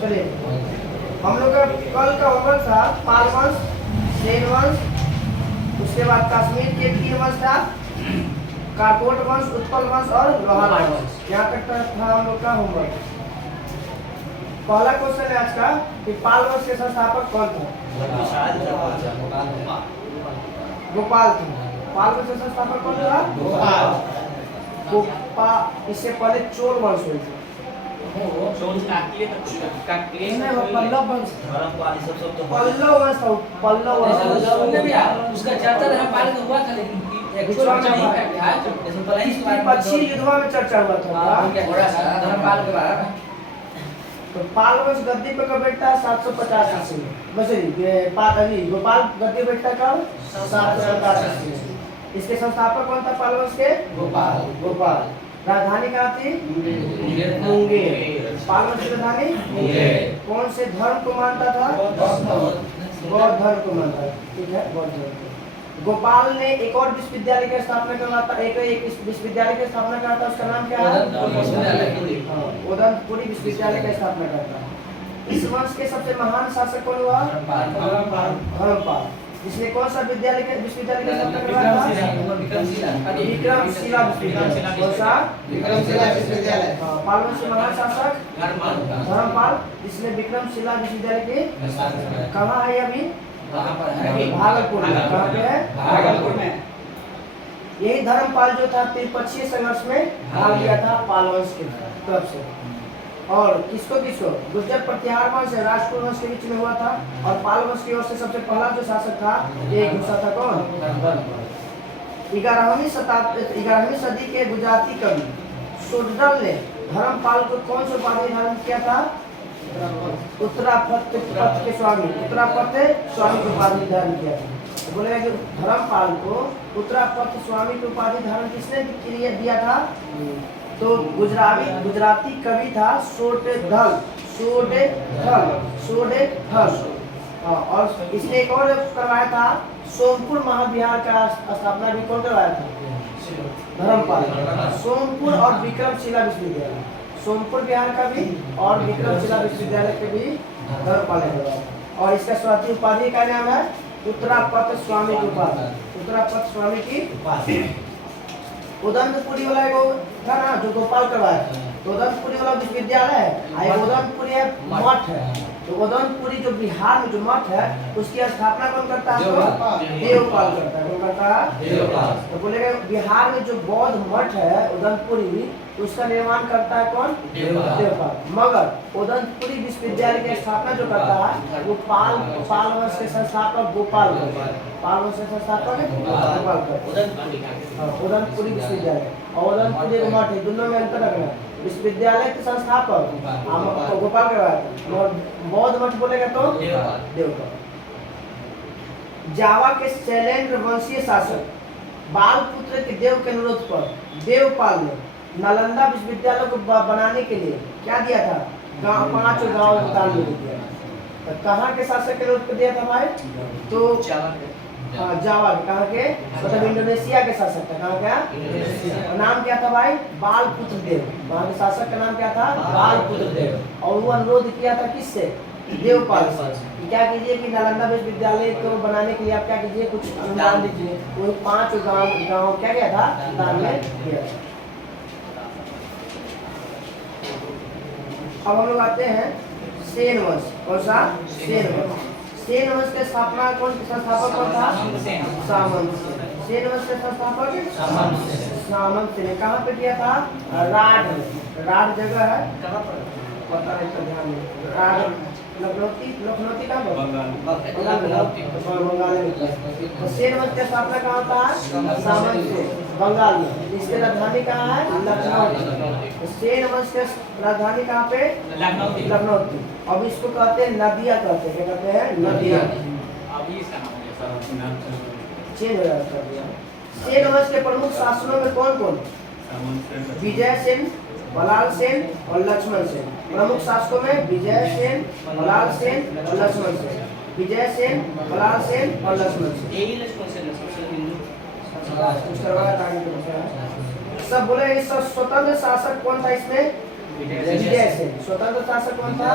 चलिए हम लोग का कल का होमवर्क था पाल वंश, सेन वंश, उसके बाद कश्मीर के वंश था, काकोट वंश, उत्पल वंश और लोहार वंश। यहाँ तक था हम लोग का होमवर्क। पहला क्वेश्चन है आज का कि पाल वंश के संस्थापक कौन था? गोपाल थे। पाल वंश के संस्थापक कौन था? गोपाल। इससे पहले चोल वंश हुए थे। पल्लव वंश था। पल्लव वंश उसका चर्चा धर्मपाल में हुआ था, लेकिन पक्षी युद्धवा में चर्चा हुआ था धर्मपाल के बारे में। तो पाल वंश गद्दी पे कब बैठता है? 750 ईस्वी में। अभी गोपाल गद्दी बैठता है कब? 750 ईस्वी में। इसके संस्थापक कौन था पाल वंश के? गोपाल। राजधानी कहाँ थी? मुंगेर। पाल वंश की राजधानी मुंगेर। कौन से धर्म को मानता था? बौद्ध धर्म को मानता था। ठीक है, बौद्ध धर्म। गोपाल ने एक और विश्वविद्यालय की स्थापना करा था। एक विश्वविद्यालय की स्थापना करा था, उसका नाम क्या है? उदयपुरी विश्वविद्यालय की स्थापना करता है। इस वंश के सबसे महान शासक कौन हुआ? धर्मपाल। जिसने कौन सा विश्वविद्यालय की स्थापना कराया था? विक्रमशिला विश्वविद्यालय। कौन सा? विक्रमशिला विश्वविद्यालय। पाल वंश के महान शासक धर्मपाल, जिसने विक्रमशिला विश्वविद्यालय के कहाँ है अभी? भागलपुर में। कहाँ पे है? भागलपुर में। यही धर्मपाल जो था त्रिपक्षीय संघर्ष में भाग लिया था पाल वंश की तरफ से। और किसको गुर्जर प्रतिहार वंश है राजपूत वंश के बीच में हुआ था। और पाल वंश की ओर से सबसे पहला जो शासक था ये घुसा था कौन? 11वीं सदी के गुजराती कवि सुडल ने धर्मपाल को कौन सा उपाधि धारण किया था? उत्तरापत्य के स्वामी की उपाधि धारण किया था। तो बोलेगा कि धर्मपाल को उत्तरापत्य स्वामी की उपाधि धारण किसने दिया था? तो गुजराती कवि था सोडेधल। और इसने एक और करवाया था, सोमपुर महाविहार का स्थापना भी कौन करवाया था? धर्मपाल। सोमपुर और विक्रमशिला विश्वविद्यालय, सोमपुर बिहार का भी और विक्रमशिला विश्वविद्यालय के भी धर्मपाल ने करवाया। और इसका स्वाति उपाधि का नाम है उत्तरापत्य स्वामी की उपाधि। उत्तरापत्य स्वामी की उपाधि। उदयपुरी वाला एगो था ना जो गोपाल करवाया, तो उदयपुरी वाला विश्वविद्यालय है। उदयपुरी है मठ है। तो उदयपुरी जो बिहार में जो मठ है उसकी स्थापना कौन करता है? देवपाल करता है। कौन करता है? देवपाल। तो बोलेगा बिहार में जो बौद्ध मठ है उदयपुरी, उसका निर्माण करता है कौन? देवपाल। मगर उदयपुरी विश्वविद्यालय की स्थापना जो करता है वो पाल वंश के संस्थापक गोपाल करता है। पाल वंश के संस्थापक गोपाल करता है। उदयपुरी विश्वविद्यालय और उदयपुरी मठ है, दोनों में अंतर रखना है। विश्वविद्यालय के संस्थापक गोपाल करवाया था, बौद्ध मठ बोलेगा तो देवपाल। जावा के शैलेंद्र वंशीय शासक बालपुत्र के देव के अनुरोध पर देवपाल ने नालंदा विश्वविद्यालय को बनाने के लिए क्या दिया था? 5 गाँव दान में दिया। तो कहाँ के शासक के अनुरोध पर दिया था भाई? तो जावा कहाँ के? मतलब इंडोनेशिया के शासक था। कहाँ क्या? नाम क्या था भाई? बालपुत्र देव। वहाँ के शासक का नाम क्या था? बालपुत्र देव। और वो अनुरोध किया था किससे? देवपाल से। क्या कीजिए कि नालंदा विश्वविद्यालय को बनाने के लिए आप क्या कीजिए, कुछ अनुदान दीजिए। वो 5 गाँव क्या गया था? दान में दिया। अब हम लोग आते हैं सेन वंश। कौन सा? सेन वंश। सेन वंश के स्थापना संस्थापक कौन था? सामंत सेन वंश के संस्थापक सामंत सेन। कहाँ पे किया था? राड जगह है, पता नहीं तो ध्यान में। राड लखनौती का बंगाल में। सेन वंश की स्थापना कहाँ था? सामंत से बंगाल में। इसके राजधानी कहाँ है? लखनऊ। सेन वंश की राजधानी कहाँ पे? लखनौती। अब इसको कहते हैं नदिया, कहते हैं क्या कहते हैं? नदिया। चेंज हो जाता है। सेन वंश के प्रमुख शासनों में कौन कौन? विजय सेन, बलाल सेन और लक्ष्मण सेन। प्रमुख शासकों में विजय सेन, बलाल सेन और लक्ष्मण सेन। विजय सेन, बलाल सेन और लक्ष्मण सेन। सब बोले स्वतंत्र शासक कौन था इसमें? विजय सेन। स्वतंत्र शासक कौन था?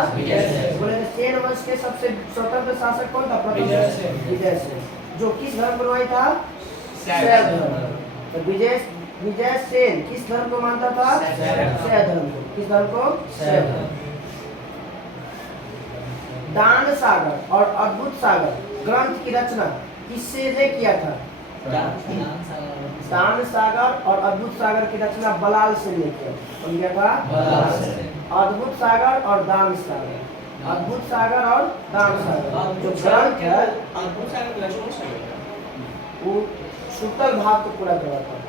बोले सेन वंश के सबसे स्वतंत्र शासक कौन था? प्रथम विजय सेन। जो किस धर्म को अनुयायी था? शैव धर्म। तो विजय सेन किस धर्म को मानता था? शैव धर्म को। किस धर्म को? शैव धर्म। दान सागर और अद्भुत सागर ग्रंथ की रचना किसने किया था? दान सागर और अद्भुत सागर की रचना बलाल सेन ने किया। कौन किया था? अद्भुत सागर और दान सागर। अद्भुत सागर और दान सागर जो ग्रंथ है वो शुक्ल भाग को पूरा करवाता है।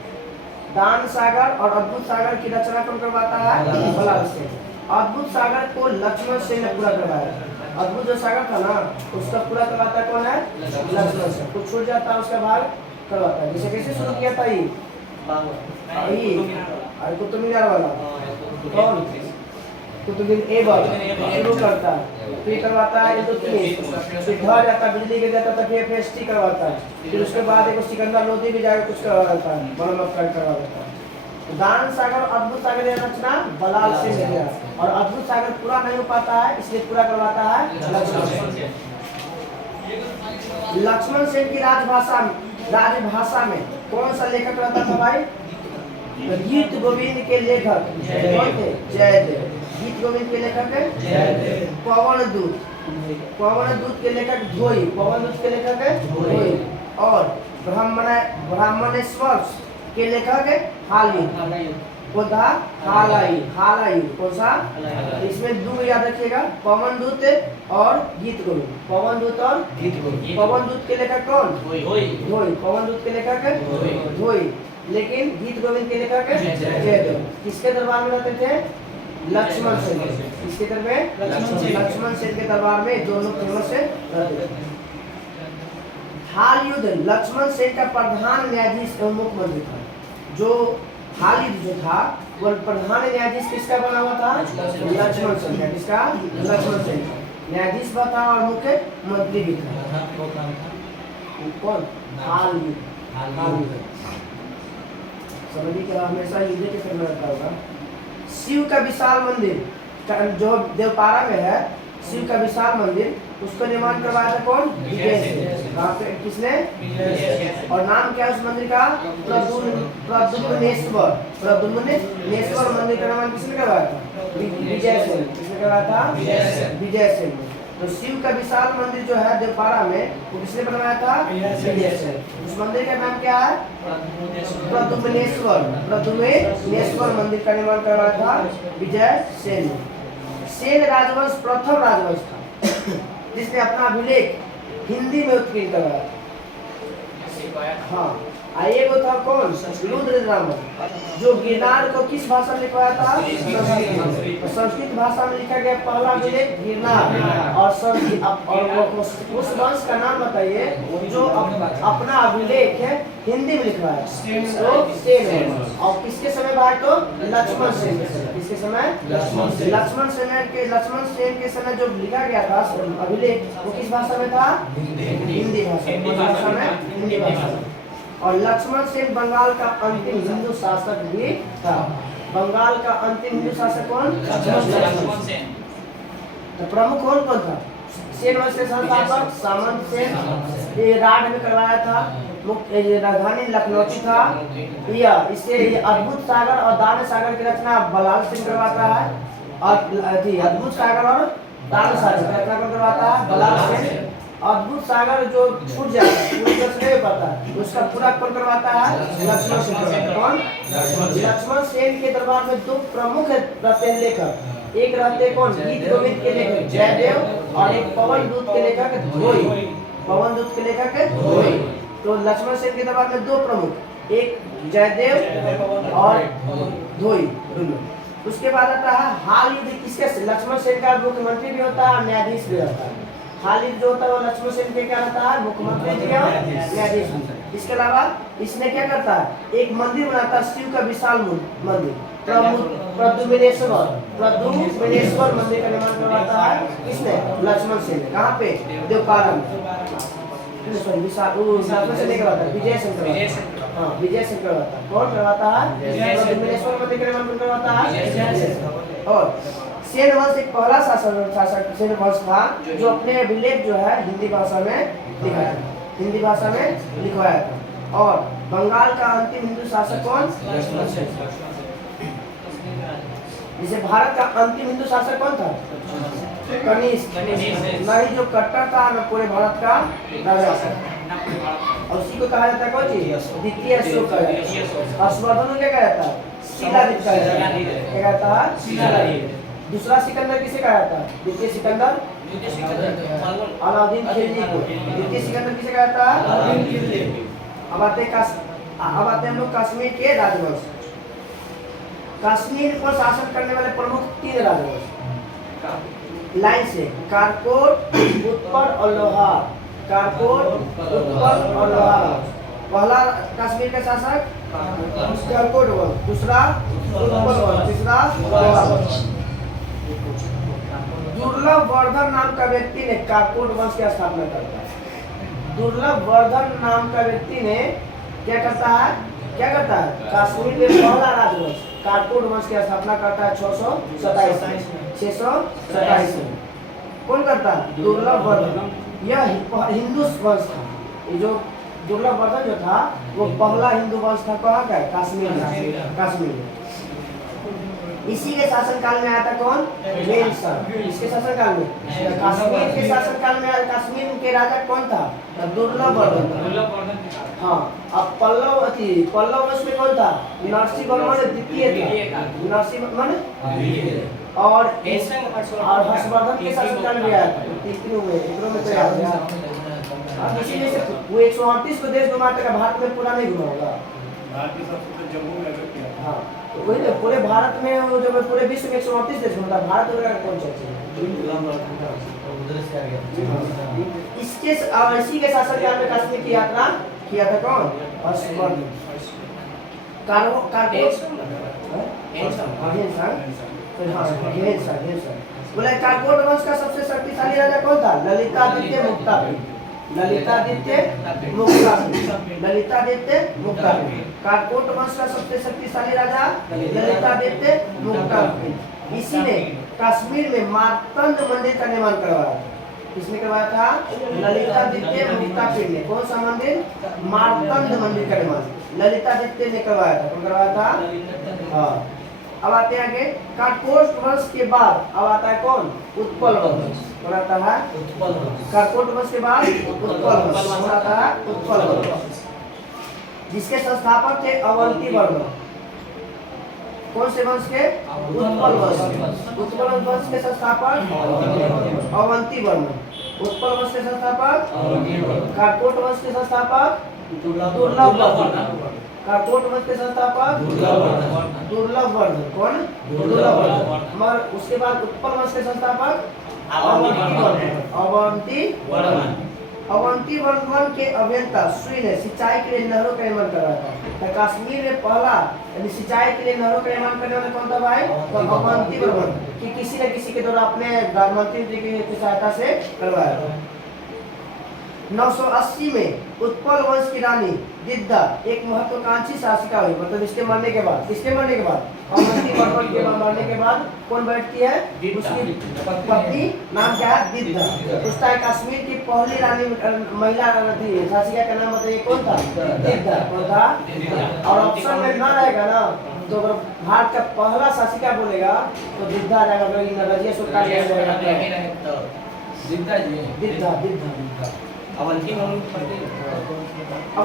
दान सागर और अद्भुत सागर की रचना कौन करवाता है? बलाल सेन। अद्भुत सागर को लक्ष्मण सेन ने पूरा करवाया। अद्भुत जो सागर था ना उसका पूरा करवाता कौन है? लक्ष्मण सेन। कुछ छूट जाता है उसका भाग करवाता है। जैसे कैसे शुरू किया था ये अरे कुतुब मीनार वाला कौन? कुतुब मीनार ए वाला शुरू करता है, फिर करवाता है इल्तुतमिश, फिर ढह जाता है, बिजली गिर जाता है, फिर FST करवाता है, फिर उसके बाद एक सिकंदर लोधी भी जाकर कुछ करवा देता है, मरम्मत करवा देता है। दान सागर और अद्भुत सागर की रचना बलाल सेन ने किया और अद्भुत सागर पूरा नहीं हो पाता है इसलिए पूरा करवाता है लक्ष्मण सेन। लक्ष्मण सेन की राजभाषा में कौन सा लेखक रहता था भाई? गीत गोविंद के लेखक कौन थे? जयदेव। गीत गोविंद के लेखक है जयदेव। पवन दूत के लेखक धोई। पवन दूत के लेखक है धोई। और ब्राह्मणेश्वर के लेखक है हालायुध। कौन था? हालायुध। कौन सा? इसमें दो याद रखिएगा, पवन दूत और गीत गोविंद। पवन दूत और गीत गोविंद। पवन दूत के लेखक कौन? धोई। पवन दूत के लेखक है धोई, लेकिन गीत गोविंद के लेखक है जयदेव। किसके दरबार में रहते थे? लक्ष्मण सेन। किसके दरबार में? लक्ष्मण सेन के दरबार में दोनों फेमस रहते थे। हालायुध लक्ष्मण सेन का प्रधान न्यायाधीश एवं मुख्यमंत्री था। जो हालायुध जो था वो प्रधान न्यायाधीश किसका बना हुआ था? लक्ष्मण सेन का। किसका? लक्ष्मण सेन का। न्यायाधीश भी था और मुख्य मंत्री भी था। कौन? हालायुध। समझिए कि हमेशा युद्ध के करना रहता होगा। शिव का विशाल मंदिर जो देवपारा में है, शिव का विशाल मंदिर, उसका निर्माण करवाया था कौन? विजय सेन। कहाँ पे? किसने? और नाम क्या है उस मंदिर का? प्रद्युम्नेश्वर। प्रद्युम्नेश्वर मंदिर का निर्माण किसने करवाया था? विजय सेन। किसने करवाया था? विजय सेन। तो शिव का विशाल मंदिर जो है देवपारा में वो किसने बनवाया था? विजय सेन। उस मंदिर का नाम क्या है? प्रद्युम्नेश्वर। प्रद्युम्नेश्वर मंदिर का निर्माण करवाया था विजय सेन। सेन राजवंश प्रथम राजवंश था जिसने अपना अभिलेख हिंदी में उत्कीर्ण करवाया था। हाँ, आइए वो था कौन? रुद्रदामन, जो गिरनार को किस भाषा में लिखवाया था? संस्कृत भाषा में लिखा गया पहला अभिलेख गिरनार। और उस वंश का नाम बताइए जो अपना अभिलेख है हिंदी में लिखवाया। तो सेन। और किसके समय भाई? तो लक्ष्मण सेन के समय। किसके समय? लक्ष्मण सेन के समय जो लिखा गया था अभिलेख वो किस भाषा में था? हिंदी भाषा में। हिंदी भाषा में। और लक्ष्मण सेन बंगाल का अंतिम हिंदू शासक भी था। बंगाल का अंतिम हिंदू शासक कौन? लक्ष्मण सेन। तो प्रमुख कौन था? सेन वंश के संस्थापक सामंत सेन। ये राड में करवाया था। मुख्य राजधानी लखनऊ था। यह इससे अद्भुत सागर और दान सागर की रचना बलाल सेन करवाता है। और अद्भुत सागर और दान सागर की रचना कौन करवाता है? बलाल सेन। अद्भुत सागर जो छूट जाता है पूरी तरह से नहीं पाता उसका पूरा कौन करवाता है? लक्ष्मण सेन। कौन? लक्ष्मण सेन के दरबार में दो प्रमुख रहते लेखक। एक रहते कौन? गीत गोविंद के लेखक जयदेव और एक पवन दूत के लेखक धोई। पवन दूत के लेखक धोई। तो लक्ष्मण सेन के दरबार में दो प्रमुख, एक जयदेव और धोई। उसके बाद आता है हालायुध। किसके? लक्ष्मण सेन का मुख्यमंत्री भी होता है, न्यायाधीश भी होता है। हालायुध जो होता है वो लक्ष्मण सेन के क्या रहता है? मुख्यमंत्री जी और न्यायाधीश। इसके अलावा इसने क्या करता है? एक मंदिर बनाता है, शिव का विशाल मंदिर प्रद्युम्नेश्वर मंदिर का निर्माण करवाता है। किसने? लक्ष्मण सेन। कहाँ पे? देवपारा में। लक्ष्मण सेन करवाता है, विजय सेन करवाता है। हाँ, विजय सेन करवाता है। कौन करवाता है? प्रद्युम्नेश्वर मंदिर का निर्माण करवाता है। और सेन वंश एक पहला शासक सेन वंश था जो अपने अभिलेख जो है हिंदी भाषा में लिखाया था, हिंदी भाषा में लिखवाया था। और बंगाल का अंतिम हिंदू शासक कौन? जैसे भारत का अंतिम हिंदू शासक कौन था? कनिष्क। नहीं जो कट्टर था न पूरे भारत का राजा था, और उसी को कहा जाता है कौन चीज? द्वितीय अशोक कहा जाता है। हर्षवर्धन को क्या कहा जाता है? शिलाजीत कहा जाता है। क्या कहता है? शिलाजीत। दूसरा सिकंदर किसे कहा जाता है? द्वितीय सिकंदर अलाउद्दीन खिलजी को। द्वितीय सिकंदर किसे कहा जाता है? अब आते हम लोग कश्मीर के राजवंश। कश्मीर पर शासन करने वाले प्रमुख 3 राजवंश लाइन से कारकोट, उत्पल और लोहार। कारकोट, उत्पल और लोहार। पहला कश्मीर का शासक कारकोट वंश, दूसरा उत्पल वंश, तीसरा लोहार वंश। दुर्लभ वर्धन नाम का व्यक्ति ने कारकोट वंश की स्थापना करता है। दुर्लभ वर्धन नाम का व्यक्ति ने क्या करता है? कश्मीर में पहला राजवंश कारकोट वंश की स्थापना करता है 627 में। कौन करता है? दुर्लभ वर्धन। यह हिंदू वंश था। ये जो दुर्लभ वर्धन जो था वो पहला हिंदू वंश था। कहाँ का? कश्मीर में। इसी के शासनकाल में आया था कौन? वेलसर। इसके शासनकाल में कश्मीर के शासनकाल में कश्मीर के राजा कौन था? दुर्लभ वर्धन। हाँ, अब पल्लव वंश में कौन था? नरसिंहवर्मन द्वितीय था। नरसिंहवर्मन और हर्षवर्धन के शासनकाल में आया था। तीसरे में तो याद है। इसी में से वो 138 को देश घुमाते का भारत में पूरा नहीं घुमा होगा। हाँ, तो वही तो पूरे भारत में वो जो पूरे विश्व में 138 देश घूमता, भारत वगैरह कौन सा चीज? इसके इसी के शासनकाल में कश्मीर की यात्रा किया था कौन? हर्षवर्धन। बोले कारकोट वंश का सबसे शक्तिशाली राजा कौन था? ललितादित्य मुक्तापिंड। कारकोट वंश का सबसे शक्तिशाली राजा ललितादित्य मुक्तापिंड। इसी ने कश्मीर में मार्तंड मंदिर का निर्माण करवाया था। किसने करवाया था? ललितादित्य मुक्तापिंड ने। कौन सा मंदिर? मार्तंड मंदिर का निर्माण ललितादित्य ने करवाया था। कौन करवाया था? हाँ। अब आते हैं आगे। कारकोट वंश के बाद अब आता है कौन? उत्पल वंश। कौन आता है? उत्पल वंश। कारकोट वंश के बाद उत्पल वंश आता है। उत्पल वंश जिसके संस्थापक थे अवंती वर्मन। कौन से वंश के? उत्पल वंश। उत्पल वंश के संस्थापक अवंती वर्मन। उत्पल वंश के संस्थापक कारकोट वंश के संस्थापक दुर्लभ वर्धन। कारकोट वंश के संस्थापक दुर्लभ वर्धन। कौन? दुर्लभ वर्धन। मगर उसके बाद उत्पल वंश के संस्थापक अवंती वर्मन के अभियंता सुई ने सिंचाई के लिए नहरों का निर्माण करवाया था। कश्मीर में पहला सिंचाई के लिए नहरों का निर्माण करने वाला कौन था भाई? तो अवंती वर्मन कि किसी न किसी के द्वारा अपने मंत्री की सहायता से करवाया था। 980 में उत्पल वंश की रानी दिद्दा एक महत्वाकांक्षी शासिका हुई। मतलब इसके मरने के बाद अवंती वर्मन के मरने के बाद कौन बैठती है? उसकी पत्नी। नाम क्या है? दिद्दा। उसका कश्मीर की पहली रानी महिला थी। शासिका का नाम बताइए कौन था? दिद्दा। कौन था? और ऑप्शन में ना रहेगा ना तो अगर भारत का पहला शासिका बोलेगा तो दिद्दा आ जाएगा। रजिया सुल्तान दिद्दा। अब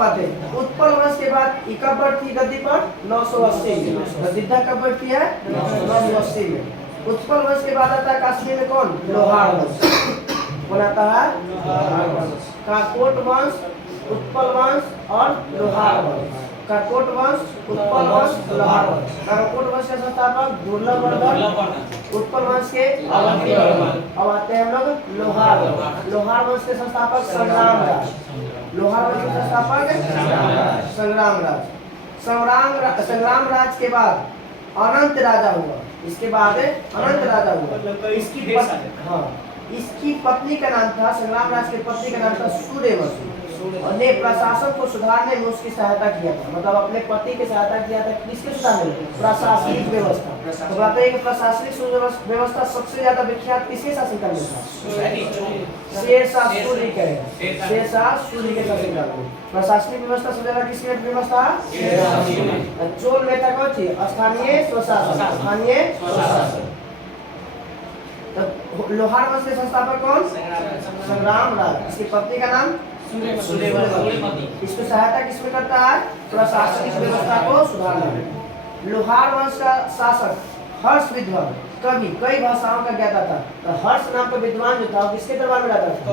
आते उत्पल वंश के बाद कब बढ़ती गद्दी पर? 980 में। दिद्दा कब बढ़ती है? 980 में। उत्पल वंश के बाद आता है कश्मीर में कौन? लोहार वंश। कौन आता है? कारकोट वंश, उत्पल वंश और लोहार वंश। कारकोट वंश, उत्पल वंश, लोहार वंश। कारकोट वंश के संस्थापक दुर्लभ वर्धन। उत्पल वंश के अवंती वर्मन। अब आते हैं हम लोग लोहार वंश। लोहार वंश के संस्थापक संग्राम राज। लोहार वंश के संस्थापक संग्राम राज के बाद अनंत राजा हुआ। इसके बाद अनंत राजा हुआ। इसकी पत्नी का नाम था, संग्राम राज की पत्नी का नाम था सूर्यवंशी। ने प्रशासन को सुधारने में उसकी सहायता किया था, मतलब अपने पति की सहायता किया था। किसके सुधारने में? प्रशासनिक व्यवस्था। तो कहते हैं कि प्रशासनिक व्यवस्था सबसे ज्यादा विख्यात किसके शासनकाल में था? शेरशाह सूरी के। शेरशाह सूरी के शासनकाल में प्रशासनिक व्यवस्था सबसे ज्यादा किसकी व्यवस्था? चोल में था कौन थी? स्थानीय स्वशासन। स्थानीय स्वशासन। तब लोहार वंश के संस्थापक कौन? संग्राम राज। इसकी पत्नी का नाम सूर्यवती। इसको सहायता किसमें करता है? प्रशासनिक व्यवस्था को सुधारने में। लोहार वंश का शासक हर्ष विद्वान कवि कई भाषाओं का ज्ञाता था। तो हर्ष नाम का विद्वान जो था वो किसके दरबार में रहता था?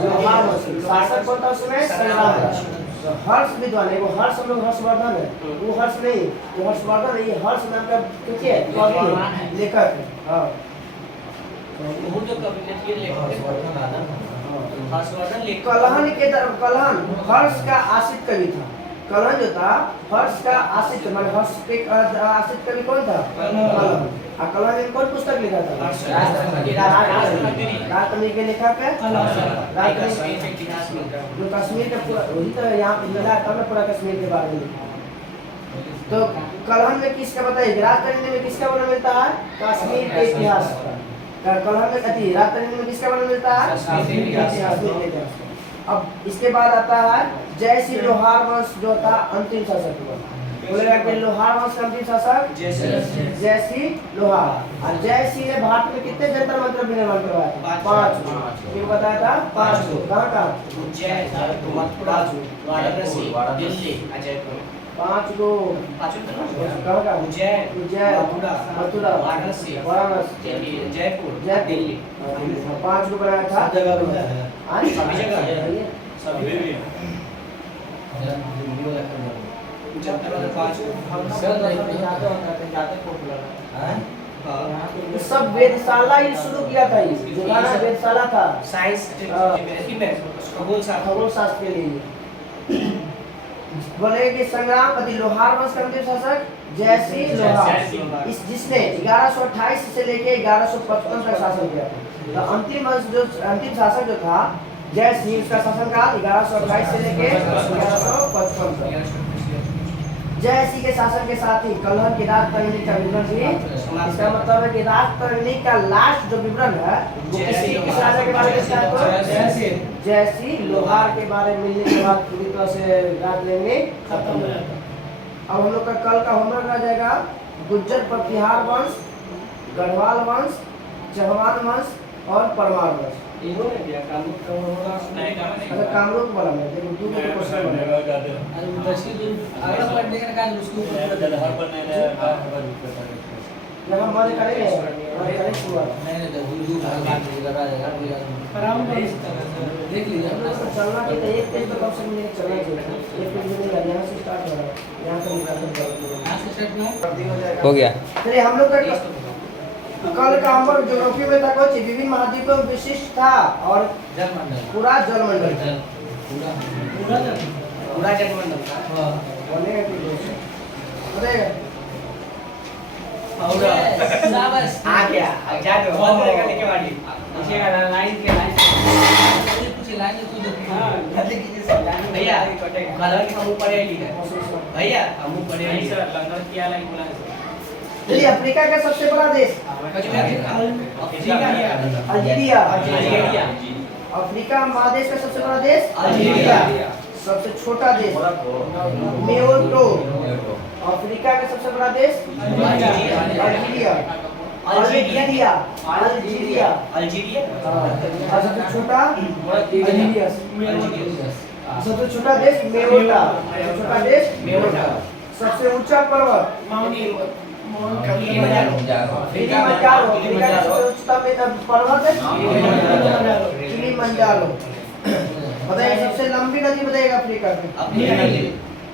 लोहार वंश। शासक कौन था उसमें? संग्राम राज। तो हर्ष विद्वान है, वो हर्ष हम लोग हर्षवर्धन है, वो हर्ष नहीं, वो हर्षवर्धन है। ये हर्ष नाम का कवि है, लेखक है। हाँ कलहन हर्ष का आश्रित कवि था। कलहन जो था हर्ष का आश्रित, मतलब हर्ष के आश्रित कवि कौन था? कलहन। कलहन ने कौन पुस्तक लिखा था? राजतंत्री के लेखक है जो कश्मीर का पूरा, वही तो यहाँ पे मिला तब ना पूरा कश्मीर के बारे में। तो कलहन में किसका बताइए? राजतंत्री में किसका वर्णन मिलता है? कश्मीर के इतिहास का। कलहन में कथी? राजतंत्री में किसका वर्णन मिलता है? कश्मीर के इतिहास। अब इसके बाद आता है जयसिंह लोहार वंश जो था अंतिम शासक हुआ। बोलेगा कि लोहार वंश का अंतिम शासक जयसिंह लोहार। और जयसिंह ने भारत में कितने जंतर मंत्र निर्माण करवाया था? 5 गो। क्यों बताया था? 5 गो। कहाँ कहाँ? उज्जैन, मथुरा, वाराणसी, दिल्ली, जयपुर। 5 गो। कहाँ कहाँ? उज्जैन, मथुरा, वाराणसी, जयपुर, दिल्ली। 5 गो बनाया था। सभी जगह सब वेधशाला ही शुरू किया था। जो था ना वेधशाला था साइंस खगोल शास्त्र के लिए। बोले कि संग्राम लोहार वंश का अंतिम शासक जयसिंह लोहार, इस जिसने 1128 से लेके 1155 तक शासन किया था। तो अंतिम शासक जो था जयसिंह, उसका शासनकाल 1128 से लेके 1155 तक। जयसिंह के शासन के साथ ही कलहन की राजतरणी का विवरण भी, इसका मतलब है कि राजतरणी का लास्ट जो विवरण है वो किस राजा के बारे में है? जयसिंह लोहार के बारे में मिलने के बाद पूरी तरह से राजतरणी खत्म हो जाता है। अब हम लोग का कल का होमवर्क आ जाएगा गुज्जर प्रतिहार वंश, गढ़वाल वंश, चौहान वंश और परमार वंश। अच्छा कामरूप वाला में देखो 2 क्वेश्चन बनेगा। अरे दक्षिण अगला पढ़ने का काज उसके ऊपर यहाँ हमारे करेंगे शुरुआत नहीं देख लीजिए चलना चाहिए। एक पेज तो कम से कम चलना चाहिए। एक पेज में यहाँ से स्टार्ट हो रहा है, यहाँ से निकाल हो गया। चलिए हम लोग का कल का होमवर्क ज्योग्राफी में था कुछ विभिन्न महाद्वीपों में विशिष्ट था और पूरा जलमंडल पूरा जलमंडल था। बोलेगा कि बोलेगा शाबाश आ गया। अब जा दो बंद करेगा लिखे वाली लिखिएगा लाइन के लाइन कुछ लाइन तू देख। हां जल्दी कीजिए सब लाइन भैया कलर के हम ऊपर है लिखा भैया हम ऊपर है सर लंदन किया लाइन बोला है। चलिए अफ्रीका का सबसे बड़ा देश अल्जीरिया। अफ्रीका महादेश का सबसे बड़ा देश अल्जीरिया। सबसे छोटा देश मेओटो। अफ्रीका का सबसे बड़ा देश अल्जीरिया। अल्जीरिया अल्जीरिया अल्जीरिया और सबसे छोटा अल्जीरिया। सबसे छोटा देश मेओटा। सबसे छोटा देश मेओटा। सबसे ऊंचा पर्वत किलिमंजारो। अफ्रीका का सबसे उच्चतम पर्वत किलिमंजारो। बताइए सबसे लंबी नदी बताइएगा अफ्रीका की?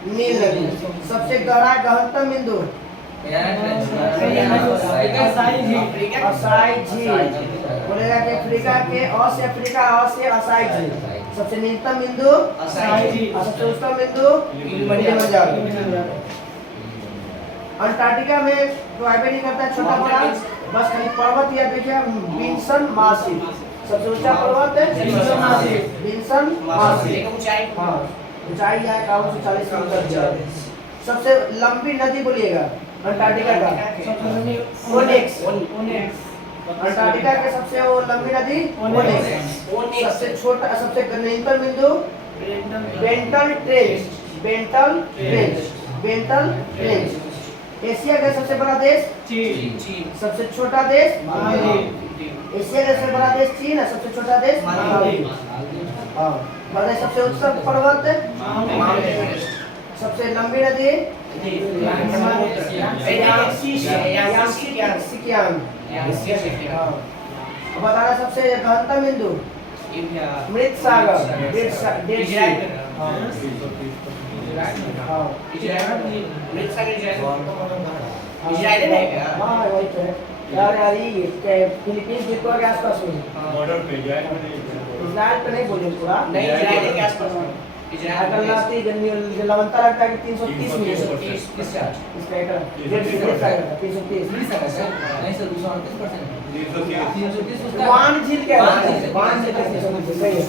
नील नदी। सबसे गहनतम बिंदु असाई झील। बोलेगा कि अफ्रीका के असाई झील। सबसे नीचतम बिंदु असाई झील और सबसे उच्चतम बिंदु किलिमंजारो। अंटार्कटिका में तो आगे नहीं करता है छोटा बड़ा, बस खाली पर्वत या देखिए विंसन मासिव सबसे ऊंचा पर्वत विंसन मासी। ऊंचाई हाँ, ऊंचाई है 5140 मीटर। सबसे लंबी नदी बोलिएगा अंटार्कटिका का ओनेक्स। अंटार्कटिका के सबसे वो लंबी नदी ओनेक्स। सबसे छोटा, सबसे न्यूनतम बिंदु बेंटल ट्रेंच। बेंटल ट्रेंच। एशिया का सबसे बड़ा देश चीन। सबसे छोटा देश एशिया का सबसे बड़ा देश चीन है, सबसे छोटा देश मालदीव। हाँ, मतलब सबसे ऊंचा पर्वत सबसे लंबी नदी सिकियाम। हाँ, अब बताना सबसे गहनतम बिंदु मृत सागर डेड सी। हाँ, हाँ वही तो है यार। फिलीपींस द्वीपों के आसपास में बॉर्डर पे जो है इजराइल पे नहीं बोले पूरा। नहीं, इजराइल के आसपास लवंता लगता है कि 330 मीटर इसका एक 330 वान झील का वान झील का 330 सही है।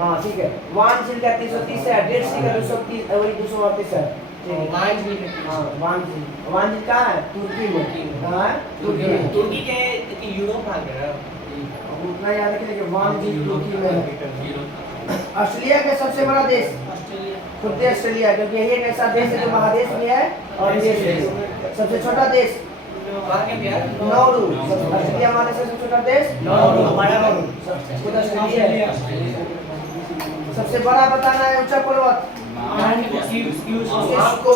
हाँ ठीक है, वान झील का 330 है, डेड सी का 230 वही 238 है। हाँ, वान झील कहाँ है? तुर्की में। कहाँ है? तुर्की के यूरोप भाग है। उतना याद रखिए कि वान झील तुर्की में है। ऑस्ट्रेलिया का सबसे बड़ा देश खुद ऑस्ट्रेलिया, क्योंकि यही एक ऐसा देश है जो महादेश भी है और देश भी है। सबसे छोटा देश नौरू। ऑस्ट्रेलिया महादेश का सबसे छोटा देश नौरू, खुद ऑस्ट्रेलिया है। सबसे बड़ा बताना है ऊंचा पर्वत किसको?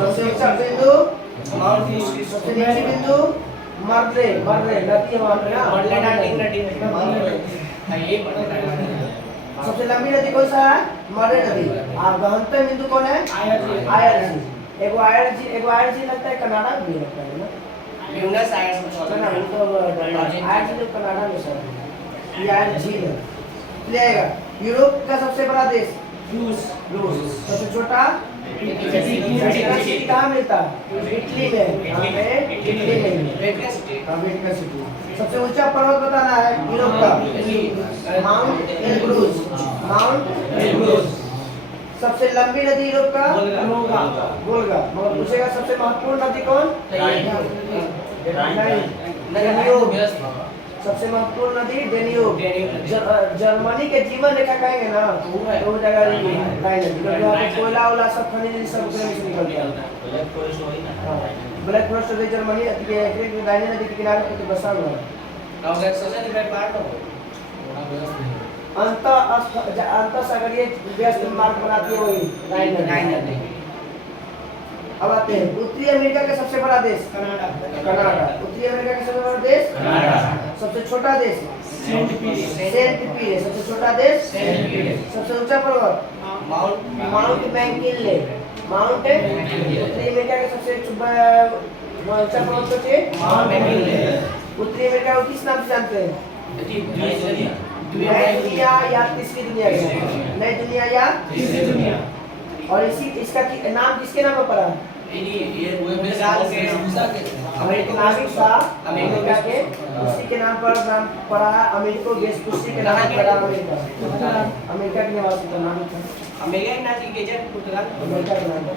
सबसे ऊंचा बिंदु सबसे नीचे बिंदु मर्रे नदी सबसे लंबी नदी कौन सा है? मर्रे नदी। और गहनतम बिंदु कौन है? आयर झील। एगो आयर झील लगता है कनाडा में भी लगता है ना? आयर झील कनाडा में सर, ये आयर झील है। चलिएगा, यूरोप का सबसे बड़ा देश रूस। सबसे छोटा कहाँ मिलता है? इटली में। इटली में वेटिकन सिटी। सबसे ऊंचा पर्वत बताना है यूरोप का माउंट एल्ब्रूज। सबसे लंबी नदी यूरोप का वोल्गा। मगर पूछेगा सबसे महत्वपूर्ण नदी कौन? डेन्यूब। सबसे महत्वपूर्ण नदी डेन्यूब। जर्मनी के जीवन रेखा कहेंगे ना तो वो जगह कोयला वोला सब खनिज सब से निकलता है। ब्लैक फॉरेस्ट नदी जर्मनी के दाहिने नदी के किनारे पे बसा हुआ है। अंत सागरीय व्यस्त मार्ग बनाती है वही दाहिने नदी। अब आते हैं उत्तरी अमेरिका का सबसे बड़ा देश कनाडा। उत्तरी अमेरिका का सबसे बड़ा देश कनाडा। सबसे छोटा देश सेंट पीटर्सबर्ग। सबसे छोटा देश सबसे ऊंचा पर्वत माउंट मैकिनले। उत्तरी अमेरिका का सबसे ऊंचा पर्वत सोचिए माउंट मैकिनले। उत्तरी अमेरिका को किस नाम से जानते हैं? नई दुनिया या तीसरी दुनिया? नई दुनिया या तीसरी दुनिया। और इसका नाम किसके नाम पर पड़ा? अमेरिकन नागरिक था अमेरिका के, उसी के नाम पर नाम पड़ा। अमेरिको वेस्पुसी के नाम पर पड़ा। अमेरिका के निवासी का नाम था अमेरिका के नाम पर।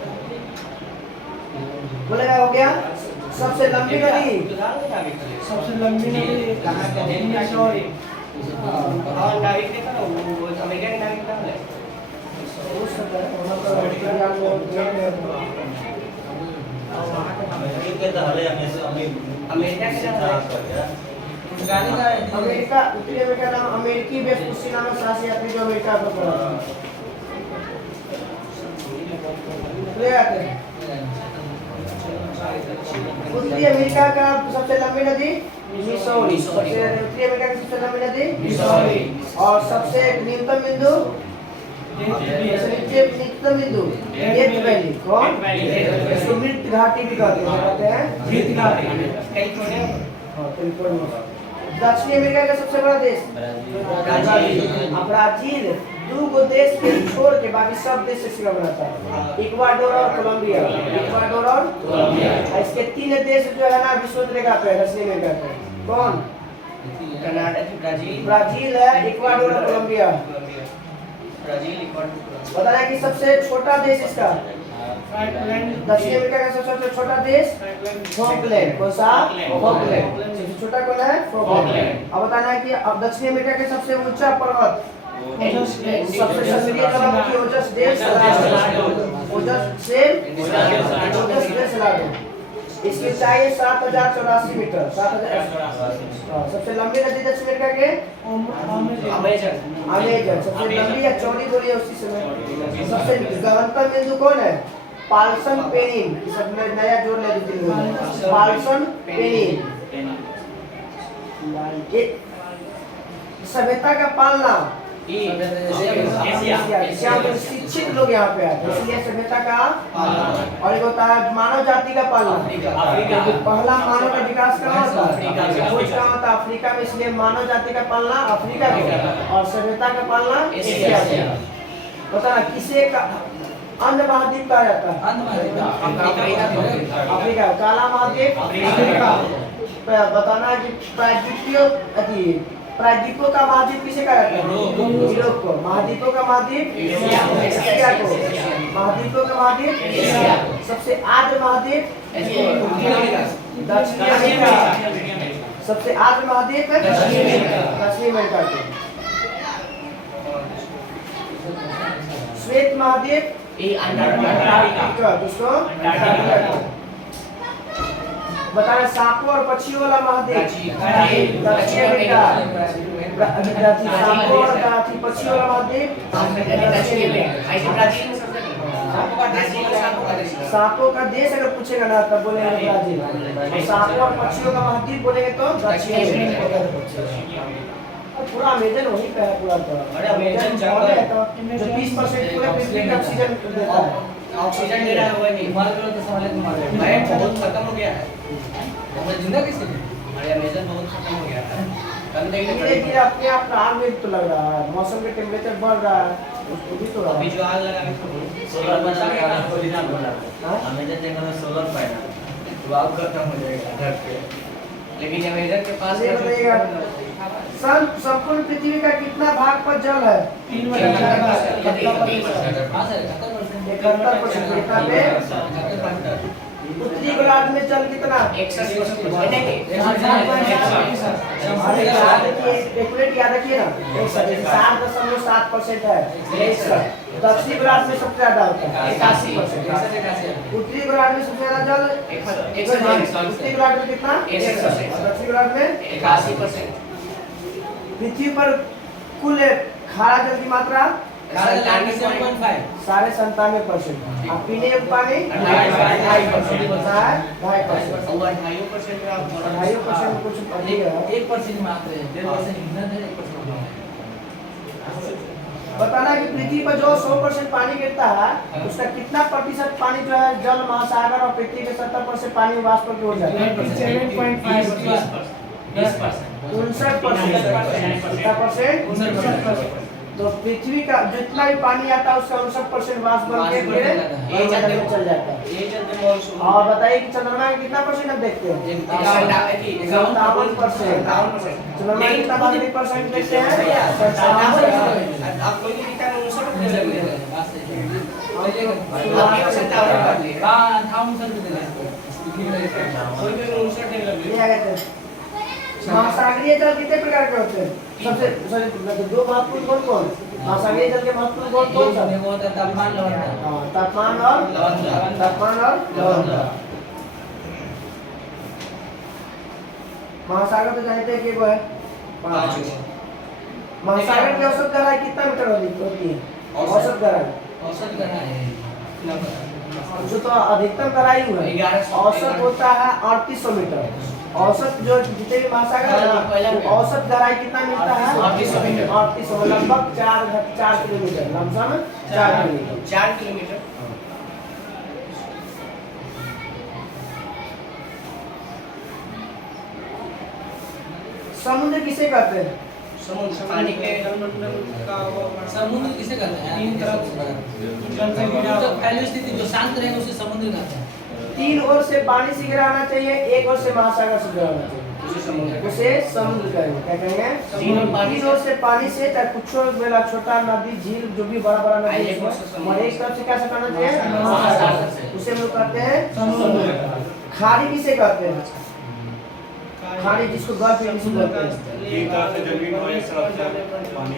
बोलेगा हो गया। सबसे लंबी नदी सबसे लंबी नदी कहाँ का है? अमेरिका के नागरिक नाम है अमेरिका। उत्तरी अमेरिका नाम अमेरिकी वेस्पुसी नाम शासी यात्री जो अमेरिका पर पड़ा। उत्तरी अमेरिका का सबसे लंबी नदी मिसौरी। सबसे उत्तरी अमेरिका की सबसे लंबी नदी मिसौरी। और सबसे न्यूनतम बिंदु न्यूनतम बिंदु डेथ वैली। कौन? मृत घाटी भी कहते हैं। मृत घाटी कैलिफोर्निया। दक्षिण अमेरिका का सबसे बड़ा देश ब्राजील। दो गो देश के छोड़ के बाकी सब देश से सीमा बनाता है, इक्वाडोर और कोलंबिया। इसके तीन देश जो है ना विश्व रेखा पे दक्षिण अमेरिका पे। कौन? कनाडा, ब्राजील, ब्राजील है, इक्वाडोर और कोलंबिया। Brazil, Ecuador. बताना कि सबसे छोटा देश इसका फाइनलैंड, दक्षिण अमेरिका का सबसे छोटा देश फॉकलैंड। कौन सा? फॉकलैंड। सबसे छोटा कौन है? फॉकलैंड। अब बताना है कि अब दक्षिण अमेरिका के सबसे ऊंचा पर्वत, सबसे सक्रिय जलवायु की ओजस देश ओजस देश लाडो। इसकी ऊंचाई 7084 मीटर। 7000। सबसे लंबी नदी दक्षिण अमेरिका के अमेजन। अमेजन सबसे लंबी या चौड़ी बोली है उसी समय। सबसे गहनतम बिंदु कौन है? पाल्सन पेनिन। सब में नया जोड़ ले दीजिए। पाल्सन पेनिन। ये सभ्यता का पालना एशिया में शिक्षित लोग यहाँ पे आते हैं, इसलिए सभ्यता का और एक होता है मानव जाति का पालना। पहला मानव का विकास कहाँ होता है? खोज कहाँ होता है? अफ्रीका में, इसलिए मानव जाति का पालना अफ्रीका में और सभ्यता का पालना एशिया में। बताना किसे का अन्य महाद्वीप कहा जाता है? अफ्रीका। काला महाद्वीप अफ्रीका। बताना कि प्रायद्वीपों का महाद्वीप किसे कहा जाता है? यूरोप को। महाद्वीपों का महाद्वीप एशिया को। महाद्वीपों का महाद्वीप एशिया। सबसे आर्द्र महाद्वीप दक्षिण अमेरिका। सबसे आर्द्र महाद्वीप दक्षिण अमेरिका को। श्वेत महाद्वीप अंटार्कटिका। जिसको बताना सांपों और पक्षियों वाला महाद्वीप दक्षिण अमेरिका। सांपों और पक्षियों वाला महाद्वीप सांपों का देश अगर पूछेगा ना तब बोलेंगे ब्राजील। सांपों और पक्षियों का महाद्वीप बोलेंगे तो दक्षिण अमेरिका। पूरा अमेजन वहीं पे है पूरा। तो अमेजन है तो जो 20% पूरे पृथ्वी का ऑक्सीजन देता है। ऑक्सीजन दे रहा है वो नहीं। मार करो तो साले तुम्हारे भाई बहुत खत्म हो गया है। हमारे जिंदा कैसे? हमारे अमेजन बहुत खत्म हो गया है। कल देखने धीरे धीरे अपने आप आग में तो लग रहा है। मौसम के टेम्परेचर बढ़ रहा है, उसको भी तो अभी जो आग लगा सोलर पैनल का ओरिजिनल बना हाँ? अमेजन जंगल में सोलर पैनल तो आग खत्म हो जाएगा घर पे। लेकिन अमेजन के पास ये बताइएगा संपूर्ण पृथ्वी का कितना भाग पर जल है? 3/4। हां सर 71%। कितना पे? उत्तरी गोलार्ध में जल कितना? 61%। अरे याद रखिए, एक्यूरेट याद रखिए ना। 60.7% है। दक्षिणी गोलार्ध में सबसे ज्यादा होता है 81%। उत्तरी गोलार्ध में सबसे ज्यादा जल उत्तरी गोलार्ध में कितना? 61%। दक्षिणी गोलार्ध में 81%। पृथ्वी पर कुल खारा जल की मात्रा 97.5%। और पीने योग्य पानी 2.5%। 2.5% कुछ अधिक है। 1% मात्र है। 1.5% ईंधन है, 1% बताना कि पृथ्वी पर जो 100% पानी गिरता है उसका कितना प्रतिशत पानी जो है जल महासागर और पृथ्वी के 70% पानी वाष्प की ओर जाता है? 59%। तो पृथ्वी का जितना भी पानी आता है उसका 59% वाष्प बन के फिर वायुमंडल में चल जाता है। और बताइए कि चंद्रमा में कितना परसेंट अब देखते हैं? 57%। चंद्रमा में कितना परसेंट देखते हैं? 57%। आप कोई भी कितना 59% महासागरीय जल कितने प्रकार के होते हैं? सबसे दो महत्वपूर्ण कौन कौन? महासागरीय जल के महत्वपूर्ण कौन कौन सा? तापमान लवणता। तापमान और लवणता। महासागर तो जानते हैं कि वो है 5। महासागर की औसत गहराई कितना मीटर होती है? औसत गहराई जो तो अधिकतम गहराई हुआ है औसत होता है 3800 मीटर। औसत जो जितने भी महासागर है औसत गहराई कितना मिलता है? 3800 लगभग 4 किलोमीटर। Lump sum 4 kilometre. 4 किलोमीटर। समुद्र किसे कहते हैं? समुद्र पानी के समुद्र किसे कहते हैं? 3 तरफ जो फैली स्थिति जो शांत रहेगा उसे समुद्र कहते हैं। 3 ओर से पानी से घिरा होना चाहिए, 1 ओर से महासागर से घिरा होना चाहिए। उसे समुद्र कहेंगे। क्या कहेंगे? तीनों से पानी से चाहे कुछ बेला छोटा नदी झील जो भी बड़ा बड़ा नदी है और एक तरफ से कैसे करना चाहिए? उसे हम लोग कहते हैं समुद्र। खाड़ी किसे कहते हैं? खाड़ी जिसको गल्फ किसी बोलते हैं। तीन तरफ से जमीन और एक तरफ से पानी।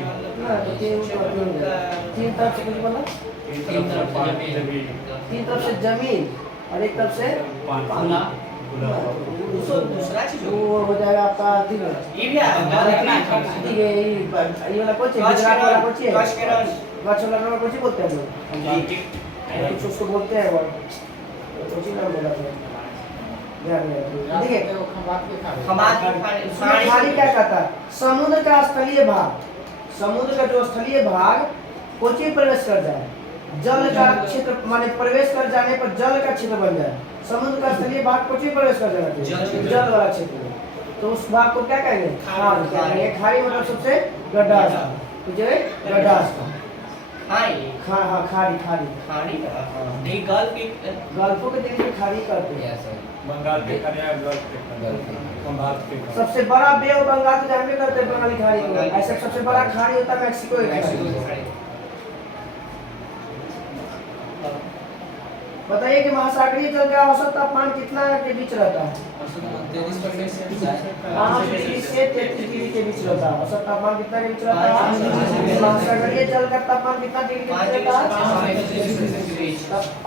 तीन तरफ से कुछ बोला? तीन तरफ से जमीन। तीन तरफ से जमीन और एक तरफ से पानी। दूसरा चीज वो हो जाएगा आपका ठीक है। ये भी है ठीक है ये वाला कोची गुजरात वाला कोची है। कश के रन कच्छ वाला कोची बोलते हैं लोग। कुछ उसको बोलते हैं वो कोची नाम बोला था। देखिए खाड़ी क्या कहता है? समुद्र का स्थलीय भाग। समुद्र का जो स्थलीय भाग कोची प्रवेश कर जाए, जल का क्षेत्र माने प्रवेश कर जाने पर जल का क्षेत्र बन जाए। समुद्र का स्थलीय भाग कोची प्रवेश कर जाना चाहिए, जल वाला क्षेत्र में। तो उस भाग को क्या कहेंगे? खाड़ी कहेंगे। खाड़ी मतलब सबसे गड्ढा स्थान, मुझे गड्ढा स्थान। खाड़ी हाँ खाड़ी खाड़ी खाड़ी ये गल्फ की गल्फों के देश में खाड़ी करते हैं। बंगाल के खाड़ी है, गल्फ के खाड़ी। बंगाल के खाड़ी। सबसे बड़ा बे और बंगाल तो जानते करते हैं बंगाली खाड़ी को। ऐसा सबसे बड़ा खाड़ी होता है मैक्सिको की खाड़ी। बताइए कि महासागरीय जल का औसत तापमान कितना के बीच रहता है? 5 डिग्री से 33 डिग्री के बीच रहता है। औसत तापमान कितना के बीच रहता है? महासागरीय जल का तापमान कितना डिग्री के बीच रहता है?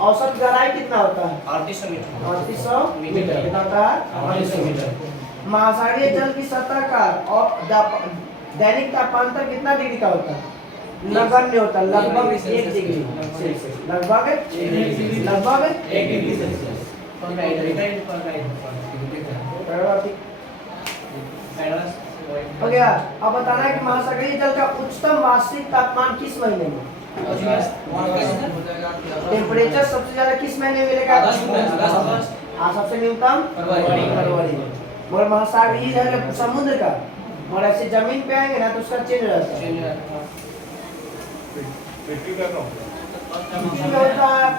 औसत गहराई कितना होता है? 3800 मीटर। कितना होता है? 3800 मीटर। महासागरीय जल की सतह का और दैनिक तापमान कितना डिग्री का होता है? नगण्य होता है, लगभग 1 डिग्री सेल्सियस। लगभग 1 डिग्री सेल्सियस। हो गया। अब बताना है कि महासागरीय जल का उच्चतम वार्षिक तापमान किस महीने में? टेम्परेचर सबसे ज्यादा किस महीने में मिलेगा? सबसे न्यूनतम फरवरी में। मगर महासागरीय जल समुद्र का और ऐसे जमीन पे आएंगे ना तो उसका चेंज रहता है।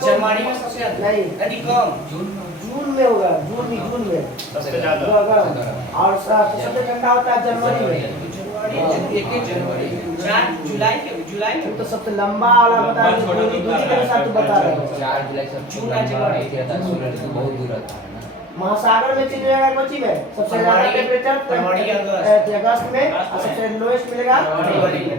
जनवरी में सबसे ज्यादा नहीं अधिक कम जून में होगा। जून में सबसे ज्यादा और सबसे ठंडा होता है जनवरी में। जुलाई में तो सबसे लंबा वाला बता रहे हैं, दूरी के साथ बता रहे हैं। 4 जुलाई से जनवरी बहुत दूर रहता है ना। महासागर में चेंज होगा कोची में सबसे ज्यादा टेम्परेचर फरवरी अगस्त में और सबसे लोएस्ट मिलेगा फरवरी में।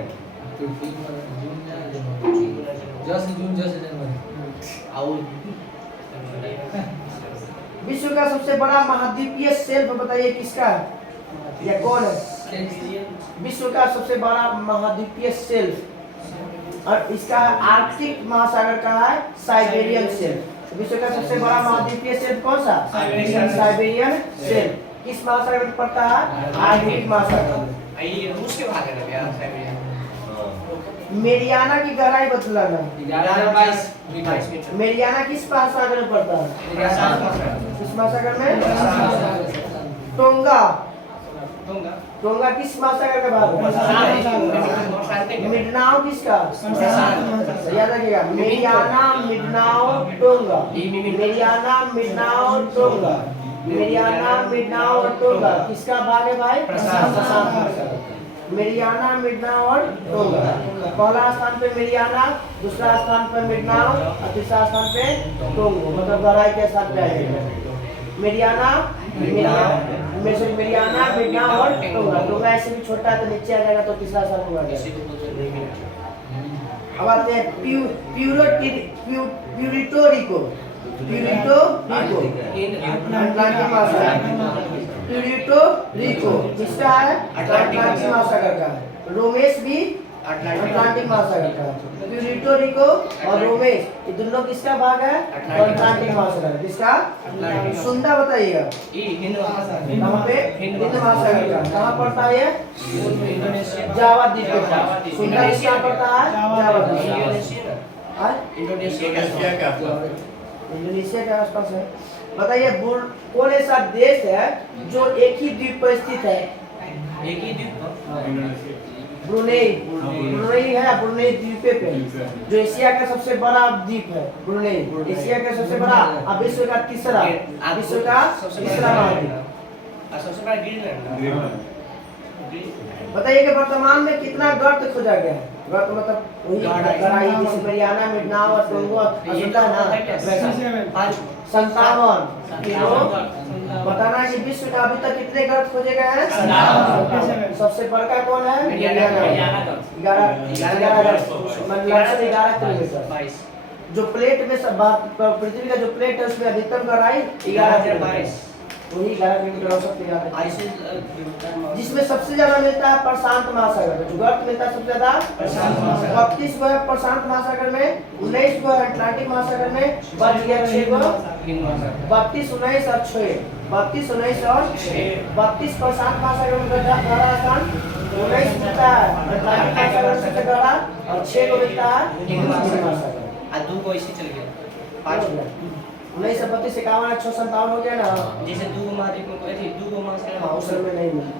विश्व का सबसे बड़ा महाद्वीपीय शेल्फ बताइए किसका है या कौन है? विश्व का सबसे बड़ा महाद्वीपीय शेल्फ और इसका आर्कटिक महासागर का है साइबेरियन शेल्फ। विश्व का सबसे बड़ा महाद्वीपीय शेल्फ कौन सा? Siberian shelf. किस महासागर में पड़ता है? आर्कटिक महासागर। ये रूस के भाग है ना यार साइबेरिया। मेरियाना की गहराई बतलाना। 22 मीटर। मेरियाना किस महासागर में पड़ता है? किस महासागर में? टोंगा। टोंगा किस महासागर का भाग है? मिडनाओ किसका? याद रखिएगा Mariana Mindanao Tonga. Mariana Mindanao Tonga. Mariana Mindanao और टोंगा किसका भाग है भाई? प्रशांत महासागर। मेरियाना मिडनाओ और टोंगा। पहला स्थान पे मेरियाना, दूसरा स्थान पे मिडनाओ और तीसरा स्थान पे टोंगो। मतलब गहराई के साथ जाएगा मेरियाना मेरियाना मिडनाओ और टोंगा। टोंगा ऐसे भी छोटा है तो नीचे आ जाएगा तो तीसरा स्थान पे आ जाएगा। अब आते हैं प्यूरिटो रिको। अटलांटिक महासागर। प्यूरिटो रिको किसका है? अटलांटिक महासागर का। रोमेस भी अटलांटिक महासागर का। प्यूरिटो रिको और रोमेस ये दोनों किसका भाग है? अटलांटिक महासागर। किसका? सुंदा बताइएगा कहाँ पे? हिंद महासागर का। कहाँ पड़ता है ये? जावा द्वीप पे। सुंदा किसका पड़ता है? जावा द्वीप। इंडोनेशिया के आसपास है। बताइए कौन ऐसा देश है जो एक ही द्वीप पर स्थित है? एक ही द्वीप ब्रुनेई। ब्रुनेई है, ब्रुनेई द्वीप पे जो एशिया का सबसे बड़ा द्वीप है। ब्रुनेई एशिया का सबसे बड़ा और विश्व का तीसरा महाद्वीप। सबसे बड़ा ग्रीनलैंड। ग्रीनलैंड। बताइए कि वर्तमान में कितना गर्त खोजा गया है? गर्त मतलब वही गहराई जैसे मरियाना, मिडनाव और टोंगो असुंदा ना 57 बताना है कि विश्व का अभी तक कितने गर्त खोजे गए हैं? 57। सबसे बड़का कौन है? मरियाना। 11 किलोमीटर। 22 जो प्लेट में सब पृथ्वी का जो प्लेट है उसमें अधिकतम गहराई 11 वही 11 किलोमीटर हो सकती है। जिसमें सबसे ज्यादा मिलता है प्रशांत महासागर में, जो गर्त मिलता है सबसे ज्यादा प्रशांत महासागर 32 गो है प्रशांत महासागर में, 19 गो है अटलांटिक महासागर में, बच गया 6 गो 32 19 और 6 32 19 और 32 प्रशांत महासागर में गहरा स्थान, 19 मिलता है अटलांटिक महासागर में सबसे गहरा और 6 गो मिलता है हिंद महासागर। आ 2 को ऐसे चल गया 5 19 से 32 51 657 हो गया ना। जैसे 2 महाद्वीप में कोई थी 2 महासागर हाँ उस समय नहीं मिला।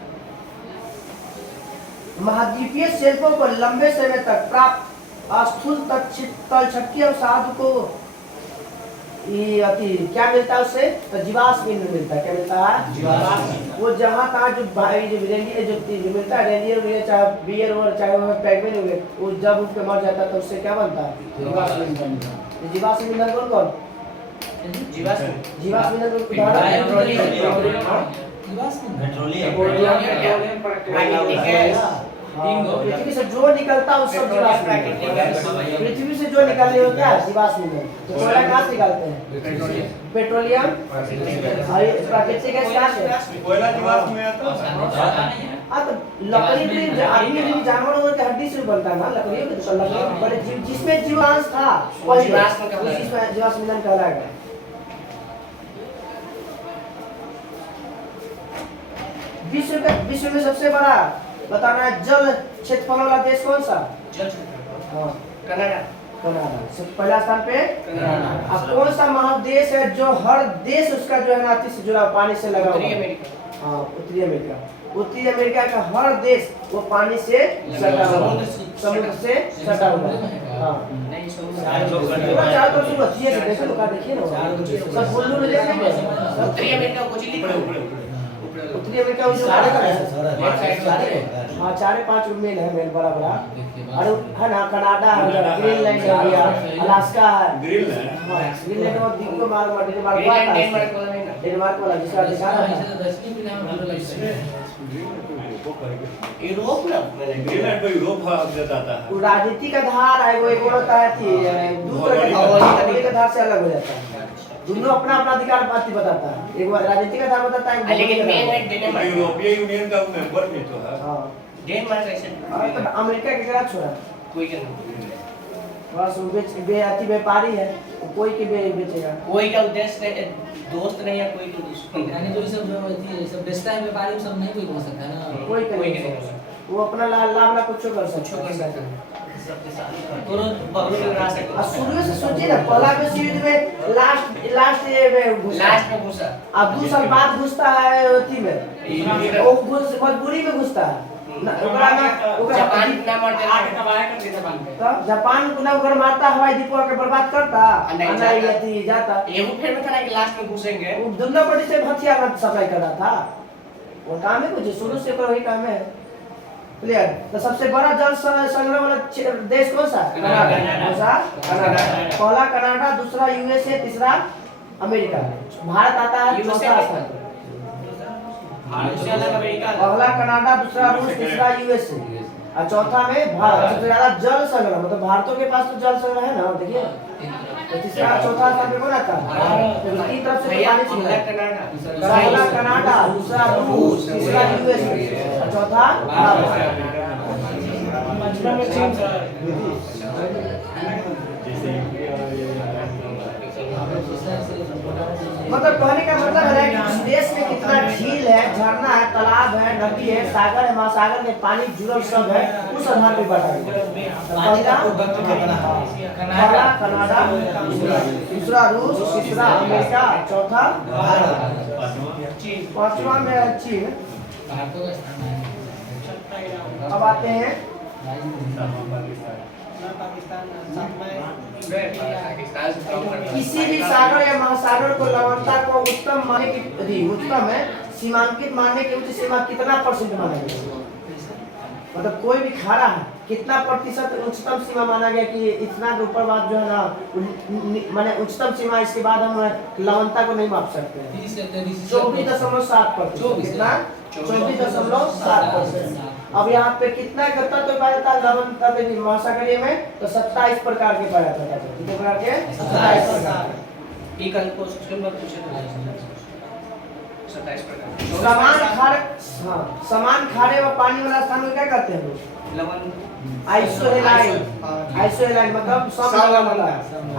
महाद्वीपीय शेल्फों को लंबे समय तक प्राप्त स्थूल तलछटकी अवसाद को ये अति क्या मिलता है उससे? तो जीवाश्म ईंधन मिलता है। क्या मिलता है? जीवाश्म। वो जहाँ तहाँ जो भाई जो रेंडियर जो मिलता है रेंडियर चाहे बियर और चाहे वो पैगमेन हुए वो जब उठ के मर जाता है तो उससे क्या बनता है? जीवाश्म ईंधन। जीवाश्म ईंधन कौन कौन? जीवाश्म ईंधन को उदाहरण पृथ्वी से जो निकलता है उस सब जीवाश्म ईंधन। पृथ्वी से जो निकलने होता है जीवाश्म ईंधन। तो कोयला कहाँ से निकालते हैं? पेट्रोलियम प्राकृतिक गैस कहाँ से? कोयला जीवाश्म में आता है। हाँ तो लकड़ी भी आदमी भी जानवर की हड्डी से बनता है ना लकड़ी तो लकड़ी बड़े जीव जिसमें जीवांश था वही जीवाश्म ईंधन कहलाएगा। विश्व में सबसे बड़ा बताना है जल क्षेत्रफल वाला देश कौन सा? हाँ कनाडा। कनाडा पहला स्थान पे। अब कौन सा महादेश है जो हर देश उसका जो है ना से जुड़ा पानी से लगा हुआ है? हाँ उत्तरी अमेरिका। उत्तरी अमेरिका का हर देश वो पानी से सटा हुआ है, समुद्र से सटा हुआ है। हाँ पूरा चारों तरफ से बचिए से देखो लोग देखिए ना सब बुल्लू में देखेंगे उत्तरी अमेरिका को चिली उत्तरी अमेरिका जो हाँ 4-5 मेल है मेल बड़ा बड़ा और है ना कनाडा है ग्रीनलैंड है गया अलास्का है ग्रीनलैंड। हाँ ग्रीनलैंड और द्वीप को मार डेनमार्क वाला जिसका दिखा रहा है यूरोप ना ग्रीनलैंड को यूरोप जाता है। वो राजनीति का धार है वो एक होता है थी दूर का धार से अलग हो जाता है। दोनों अपना अपना अधिकार बात बताता है। एक राजनीति का धार बताता है लेकिन मेन है डेनमार्क। यूरोपीय यूनियन का मेंबर भी तो है। हाँ डेनमार्क ऐसे तो अमेरिका के क्या छोड़ा कोई के नहीं बस वो अति व्यापारी है कोई के बेचेगा कोई का उद्देश्य दोस्त नहीं है कोई का दुश्मन यानी जो ये सब बेचता है व्यापारी सब नहीं कोई हो सकता है ना कोई कोई के नहीं नहीं वो अपना लाभ ला कुछ कर सकता है। तुरंत बहुत रास्ता और शुरू से सोचिए ना पहला विश्व युद्ध में लास्ट में घुसा अब 2 साल बाद घुसता है अथी में वो मजबूरी में घुसता है जापान ना मारते तब जापान को ना उगर मारता हवाई दीपों के बर्बाद करता नहीं अथी जाता एगो फिर में था कि लास्ट में घुसेंगे वो दुनिया बड़ी से हथियार सप्लाई कर रहा था वो काम है कुछ शुरू से वही काम है क्लियर। तो सबसे बड़ा जल संग्रह वाला देश कौन सा? कनाडा। पहला कनाडा दूसरा यूएसए तीसरा अमेरिका। भारत आता है चौथा स्थान पर। पहला कनाडा दूसरा रूस तीसरा यूएसए और चौथा में भारत। सबसे ज्यादा जल संग्रह मतलब भारतों के पास तो जल संग्रह है ना देखिए तो तीसरा चौथा स्थान पे कौन आता है? तीन तरफ से पानी से पहला कनाडा दूसरा रूस तीसरा यूएसए और चौथा भारत। मतलब कहने का मतलब है कि उस देश में कितना झील है झरना है तालाब है नदी है सागर है महासागर में पानी जुड़ल सब है उस आधार पर बताया। पहला कनाडा दूसरा रूस तीसरा अमेरिका चौथा पांचवा में चीन। अब आते हैं किसी भी सागर या महासागर को लवणता को उत्तम माने की उत्तम है सीमांकित मानने की उच्च सीमा कितना परसेंट माना गया? मतलब कोई भी खाड़ा है कितना प्रतिशत उच्चतम सीमा माना गया कि इतना के ऊपर बात जो है ना माने उच्चतम सीमा, इसके बाद हम लवणता को नहीं माप सकते हैं। 24.7%। कितना? 24.7%। अब यहाँ पे कितना इकट्ठा तो पाया जाता है लवणता में महासागरीय में, तो 27 प्रकार के पाया जाता है। कितने प्रकार के? 27 प्रकार। एक अंक को सिस्टम में पूछे तो 27 प्रकार। समान खारे, हाँ, समान खारे व पानी वाला स्थान को क्या कहते हैं लोग? लवण। आइसोहेलाइन। आइसोहेलाइन मतलब समलवणता।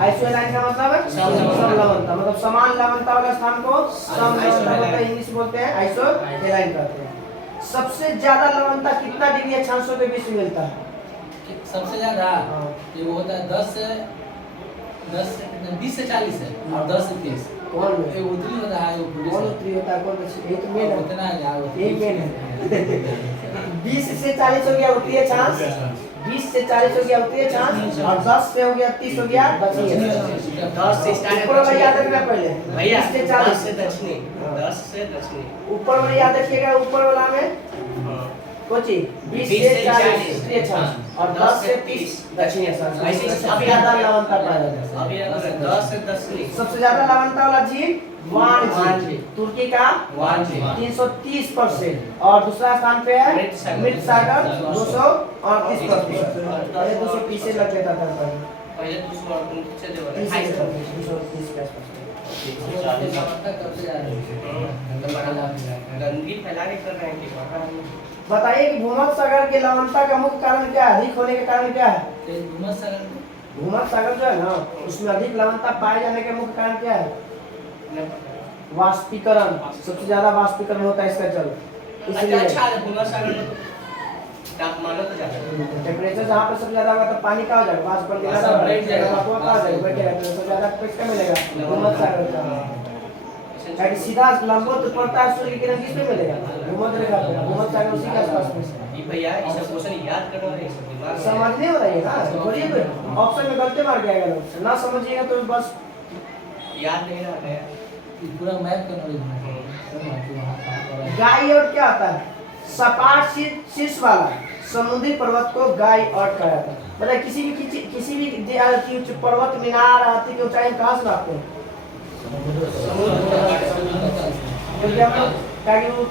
आइसोहेलाइन का मतलब है समलवणता, मतलब समान लवणता वाला स्थान को समलवणता इंग्लिश बोलते हैं, आइसोहेलाइन कहते हैं। सबसे ज्यादा लवणता कितना डिग्री अक्षांशों के बीच में मिलता है? सबसे ज्यादा ये वो होता है 20 से 40 है और 10 से 30। कौन ये उतरी होता है वो पुलिस कौन उत्तरी होता है, कौन दक्षिण? ये तो मेन है, उतना है यार ये मेन है। 20 से 40 हो गया उत्तरीय अक्षांश, 20 से 40 हो गया उत्तरीय अक्षांश, और 10 से हो गया 30 हो गया दक्षिणी अक्षांश। 10 से स्टार्ट ऊपर वाला याद रखना पहले भैया 20 से 10 40 से दक्षिणी। 10 से दक्षिणी। ऊपर वाला याद रखिएगा, ऊपर वाला में कोची 20 से 40 उत्तरीय अक्षांश और 10 से 30 दक्षिणी अक्षांश। ऐसे सबसे ज्यादा लवणता पाया जाता है। अभी अगर 10 से दक्षिणी। सबसे ज्यादा लवणता वाला झील वांझी, तुर्की का वांझी 330%, और दूसरा स्थान पे है मृत सागर 238%। पहले 230 से लग गया था पहले दूसरा और नीचे जो है 230 के आसपास। गंदगी फैला के कर रहे हैं कि बताइए कि भूमध्य सागर के लवणता का मुख्य कारण क्या है? अधिक होने के कारण क्या है? भूमध्य सागर जो है ना उसमें अधिक लवणता पाए जाने के मुख्य कारण क्या है? वाष्पीकरण। सबसे ज्यादा वाष्पीकरण होता है इसका जल, इसलिए अच्छा है भूमध्य सागर में तापमान तो ज्यादा है। टेम्परेचर जहाँ पर सबसे ज्यादा होगा तो पानी का हो जाएगा, वाष्प पर गिरा जाएगा, बैठ जाएगा, वाष्प का हो जाएगा, बैठेगा, तो सबसे ज्यादा किसका मिलेगा? भूमध्य सागर का। क्योंकि सीधा लंबवत पड़ता है सूर्य की किरण किस पे मिलेगा? भूमध्य रेखा पे। भूमध्य सागर उसी के आसपास में। ये भैया ये सब क्वेश्चन याद करो रे सब दिमाग में। समझ नहीं हो रही है ना, बोलिए कोई ऑप्शन में गलती मार के आएगा लोग, ना समझिएगा तो बस याद नहीं रहा है। पूरा मैप का नॉलेज है। गाई और क्या आता है? सपाट शीर्ष वाला समुद्री पर्वत को गाई और कहा जाता है। मतलब किसी भी पर्वत मीनार हाथी की ऊंचाई कहाँ से नापते हैं? क्योंकि हम लोग ताकि वो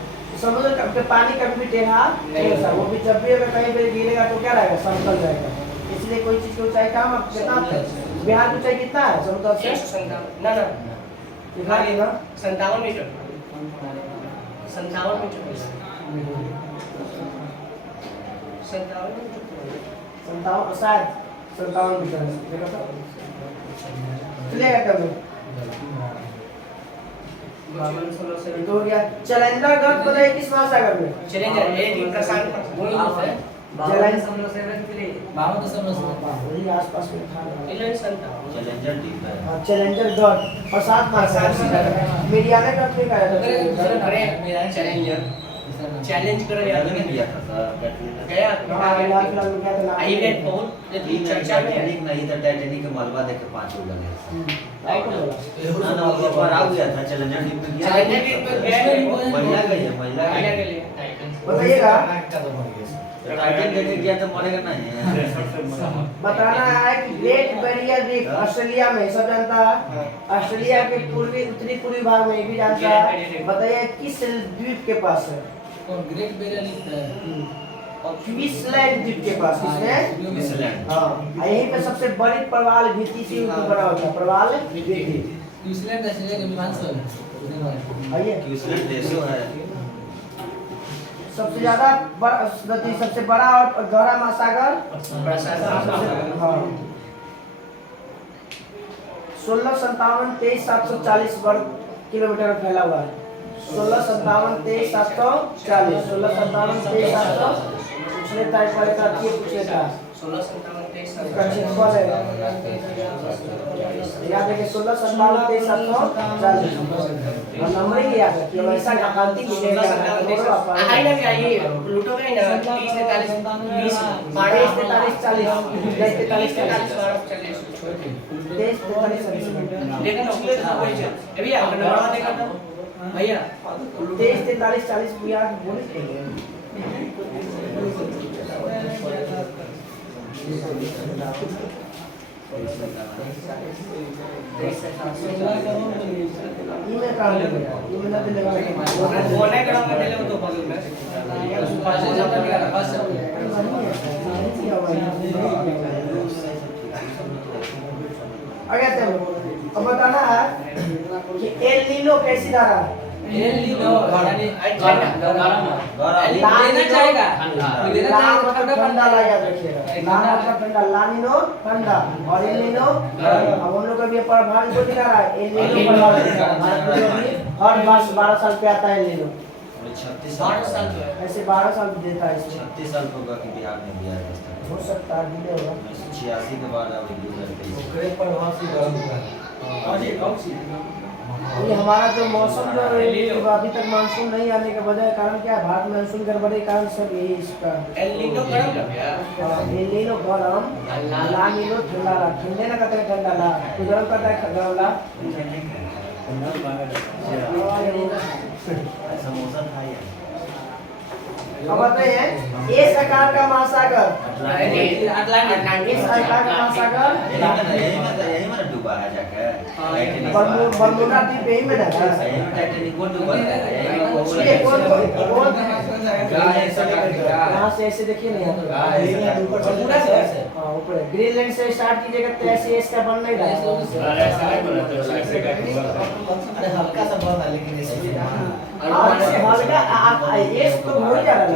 समुद्र के पानी कभी भी टेढ़ा नहीं होता, वो भी जब भी अगर कहीं पे गिरेगा तो क्या रहेगा? समतल रहेगा। इसलिए कोई चीज की ऊंचाई कहाँ कितना है? बिहार की ऊंचाई कितना है समुद्र से? 157 ना कितना है ना? 57 मीटर 57 मीटर 57 मीटर 57 शायद 57 मीटर है। देखो तो चलेगा कभी तो हो गया। चैलेंजर गढ़ बताइए किस महासागर में? चैलेंजर ये भी प्रशांत है। वही आसपास में था। चैलेंजर द्वीप है। चैलेंजर गढ़ प्रसाद महासागर मीडियाने का अपने का चैलेंजर चैलेंज करो यार मैंने दिया था सर गया लाल फिल्म में क्या था नाम? आईलेट बहुत चर्चा में है। टाइटैनिक नहीं था, टाइटैनिक के मलबा देख के 5 लोग लगे आपको बोला ना ना वो पर आ गया था चैलेंजर द्वीप में गया चैलेंजर द्वीप में गया है। महिला गई है महिला महिला के लिए बताइएगा। टाइटैनिक देख के गया तो मरेगा नहीं बताना है कि ग्रेट बैरियर रीफ ऑस्ट्रेलिया में सब जानता है। ऑस्ट्रेलिया के पूर्वी उत्तरी पूर्वी भाग में ये भी जानता है। बताइए किस द्वीप के पास है? ग्रेट बैरियर रीफ क्वींसलैंड द्वीप के पास। किसमें? न्यूजीलैंड हाँ, यहीं पे सबसे बड़ी प्रवाल भित्ति से बना होता है, प्रवाल भित्ति। न्यूजीलैंड ऑस्ट्रेलिया के विमान से आइए न्यूजीलैंड देशों है सबसे ज्यादा सबसे बड़ा और गहरा महासागर हाँ 1657-23,740 वर्ग किलोमीटर में फैला हुआ है। 1657-23,740 1657-23,700 पिछले तारीख वाले का पूछे था 1657-23,740 याद है कि 1657-23,740 और नंबर ही याद है कि वैसा गणती मिलेगा आई ना क्या ये प्लूटो में ना 30 43 20 43 40 43 लेकिन अब कुछ ना कोई है अभी आप नंबर देखा था भैया 23 43 40 बिहार बोले थे इमे का इमे ना दिले बोले करो मैं दिले तो बगल में अगर अब बताना है कि एल नीनो कैसी धारा है एल नीनो यानी लेना चाहेगा ठंडा ला याद रखिएगा मतलब ठंडा ला नीनो ठंडा और एल नीनो अब हम लोग का भी प्रभावी को दिखा रहा है एल नीनो प्रभावी दिखा रहा है हर 12 साल पे आता है एल नीनो 36 साल तो है ऐसे 12 साल देता है इसमें 36 साल होगा कि बिहार में दिया व्यवस्था हो सकता है दिले होगा 1986 के बाद अब 2023 ओकरे प्रभाव से गर्म हुआ है ये हमारा जो मौसम जो है अभी तक मानसून नहीं आने के वजह कारण क्या है भारत में मानसून गड़बड़ी के कारण सब यही इसका एल नीनो गरम लग गया एल नीनो गरम ला नीनो ठंडा ला ठंडे ना कहते हैं ठंडा ला तो गरम कहता है गरम ला समोसा खाइए अब बताइए इस आकार का महासागर अटलांटिक इस आकार का महासागर यही में डूबा है जाकर बरमूडा द्वीप यही में है टाइटैनिक को डूबा है ये कौन गाय ऐसा यहाँ से ऐसे देखिए ना बरमूडा से हाँ ऊपर ग्रीनलैंड से स्टार्ट कीजिएगा तो ऐसे इसका बन नहीं रहा है अरे हल्का सा बहुत है लेकिन इसमें हल्का ये तो हो ही जा रहा है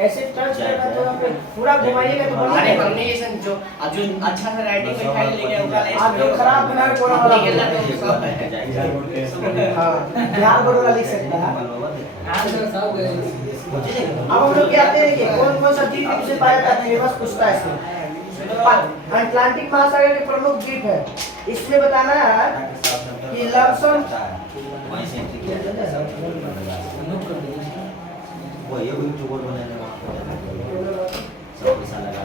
ऐसे टच करना तो आप पूरा घुमाइएगा तो अरे बन हमने ये जो अब जो अच्छा सा राइटिंग में फाइल लेके उनका आप जो खराब बना है कोना वाला निकलना तो सब है हाँ बिहार बोर्ड वाला लिख सकता है अब हम लोग क्या हैं कि कौन कौन सा द्वीप से पाया जाता है ये बस पूछता है इसमें अटलांटिक महासागर के प्रमुख द्वीप है इसमें बताना है कि लमसम वहीं से एंट्री किया जाता है वो ये यूट्यूबर बनाने वहाँ पे सब पैसा लगा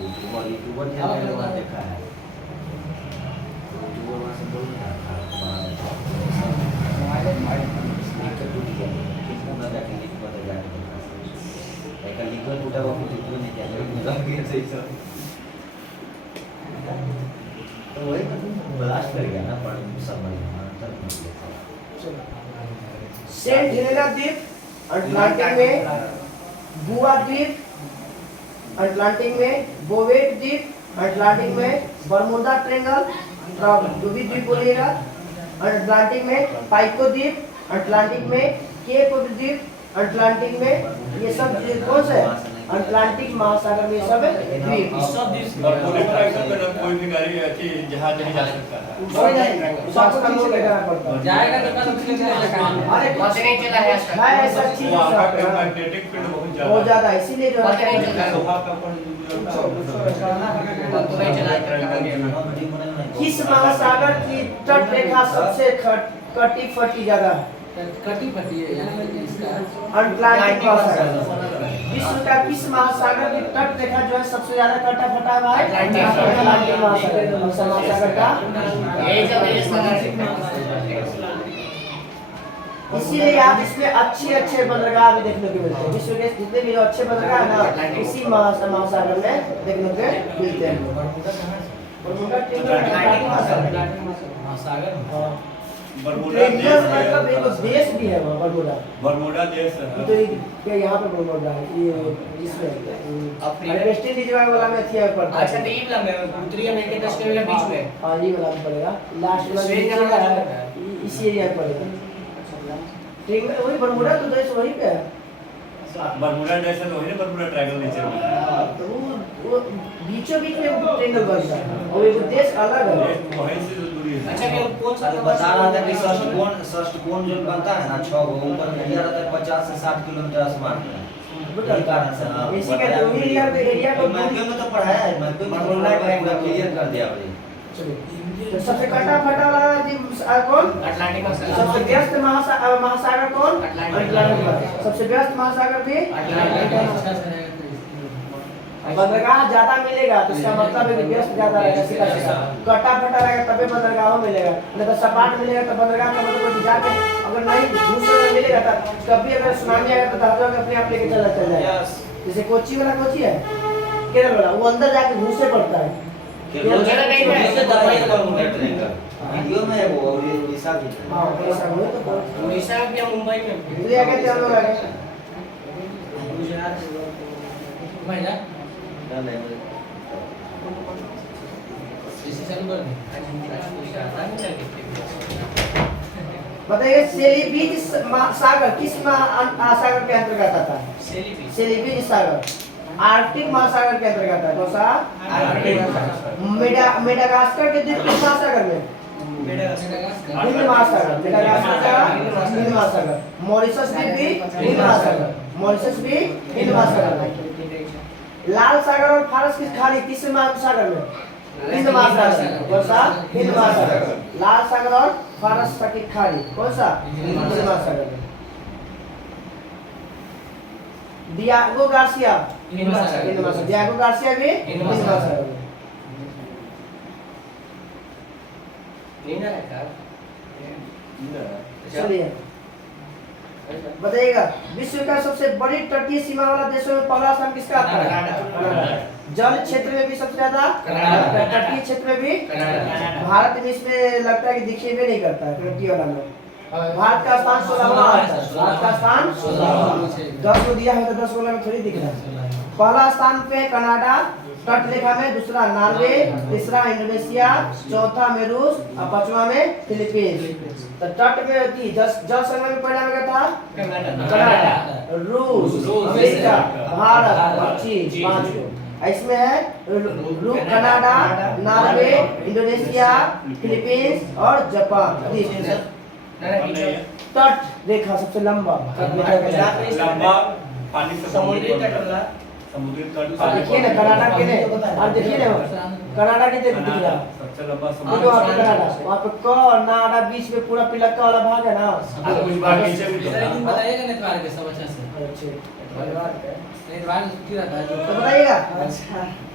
यूट्यूबर ने वहाँ देखा है यूट्यूबर वहाँ से बोल रहा था लिखकर टूटा हुआ कुछ नहीं किया सही सब तो वही ब्लास्ट कर गया ना पर समझ सेंट हेलेना द्वीप अटलांटिक में बुआ द्वीप अटलांटिक में बोवेट द्वीप अटलांटिक में बरमुडा ट्रायंगल जो भी द्वीप बोलिएगा अटलांटिक में पाइको द्वीप अटलांटिक में केप द्वीप अटलांटिक में ये सब कौन से अटलांटिक महासागर में सब द्वीप सब द्वीप पूरे ट्राइकल में कोई भी गाड़ी अच्छी जहाज नहीं जा सकता है सबका मोड़ लगाना पड़ता है जाएगा तो कल फिर अरे बस नहीं चला है है ऐसा चीज वहाँ का मैग्नेटिक फील्ड बहुत ज्यादा है इसीलिए जो पता नहीं चला। है लोहा का अपन नहीं चला किस महासागर की तट रेखा सबसे कटी फटी जगह है कटी फटी है यहाँ इसका अटलांटिक महासागर विश्व का किस महासागर की तट रेखा जो है सबसे ज्यादा कटा फटा हुआ है अटलांटिक महासागर का ये जब ये सारा इसीलिए आप इसमें अच्छे बंदरगाह भी देखने को मिलते हैं विश्व के जितने भी अच्छे बंदरगाह है ना इसी महासागर में देखने को मिलते हैं बरमुडा ट्रायंगल महासागर बरमूडा देश मतलब एक देश भी है वहाँ बरमुडा बरमूडा देश ये है तो क्या यहाँ पे बरमुडा है ये इसमें वेस्ट इंडीज वाला में थी पड़ता अच्छा तो ये वाला में उत्तरी अमेरिका दक्षिण अमेरिका बीच में हाँ ये वाला में पड़ेगा लास्ट वाला स्पेन नीचे का का है इसी एरिया में पड़ेगा ठीक है वही बरमुडा तो देश वही पे है बरमूडा देश है तो वही बरमूडा ट्रायंगल नीचे में तो वो बीचों बीच में ट्रेंगल बनता है और एक देश अलग है वहीं से दूरी है अच्छा ये कौन सा बता रहा था कि षष्ठकोण जो बनता है ना 6 गो ऊपर में दिया रहता है 50 से 60 किलोमीटर आसमान में यही कारण से हाँ, इसी का बताया जो एरिया पे एरिया को मैथ्यू में तो पढ़ाया है मैथ्यू में पूरा क्लियर कर दिया भाई तो सबसे कटा फटा वाला कौन अटलांटिक सबसे महासागर व्यस्त महासागर कौन अटलांटिक। अटलांटिक सबसे व्यस्त महासागर भी बंदरगाह ज्यादा मिलेगा तो इसका मतलब है कि व्यस्त ज्यादा रहेगा, सीधा सीधा कटा फटा रहेगा तबे बंदरगाह मिलेगा, नहीं तो सपाट मिलेगा तो बंदरगाह का मतलब जाके अगर नहीं दूसरे में मिलेगा तो कभी अगर सुनामी आएगा तो जहाज अपने आप लेके चल जाएगा। जैसे कोची वाला कोची है केरल वाला, वो अंदर जाके घुसे पड़ता है। वीडियो में है वो, और ये उड़ीसा भी है। हाँ उड़ीसा में तो उड़ीसा या मुंबई में ले आके हम लोग आगे भाई जा डर है। इसी चालू कर दे। बताइए सेलिबीज सागर किस महासागर के अंतर्गत आता है? सेलिबीज सागर आर्कटिक महासागर के अंतर्गत है। कौन सा? आर्कटिक। मेडागास्कर के द्वीप किस महासागर में? हिंद महासागर। मेडागास्कर का हिंद महासागर। मॉरिशस द्वीप भी हिंद महासागर। मॉरिशस भी हिंद महासागर में। लाल सागर और फारस की खाड़ी किस महासागर में? हिंद महासागर। कौन सा? हिंद महासागर। लाल सागर और फारस की खाड़ी कौन सा? हिंद महासागर में। डियागो गार्सिया हिंद महासागर। डियागो गार्सिया भी हिंद महासागर में। चलिए बताइएगा विश्व का सबसे बड़ी तटीय सीमा वाला देशों में पहला स्थान किसका आता है? जल क्षेत्र में भी सबसे ज्यादा, तटीय क्षेत्र में भी भारत में इसमें लगता है कि दिखिए भी नहीं करता है तटीय वाला में। भारत का स्थान 16वां आता है। भारत का स्थान 10 को दिया है तो 10 वाला में थोड़ी दिख रहा है। पहला स्थान पे कनाडा तट रेखा में, दूसरा नॉर्वे, तीसरा इंडोनेशिया, चौथा में रूस और पांचवा में फिलीपींस। तो तट में की जल संगम में पहला में क्या था? कनाडा, रूस, अमेरिका, भारत और चीन। पांच को इसमें है कनाडा, नॉर्वे, इंडोनेशिया, फिलीपींस और जापान। तट रेखा सबसे लंबा लंबा पानी से समुद्री तट वाला समुद्री तट देखिए ना कनाडा के ने और देखिए ना कनाडा के दिख रहा है। सबसे लंबा देखो वहाँ पे कनाडा, वहाँ पे कनाडा बीच में पूरा पिलक्का वाला भाग है ना। कुछ बार नीचे भी सर एक दिन बताइएगा नेटवार के सब अच्छा से। अच्छे नेटवार छुट्टी रहता है तो जो बताइएगा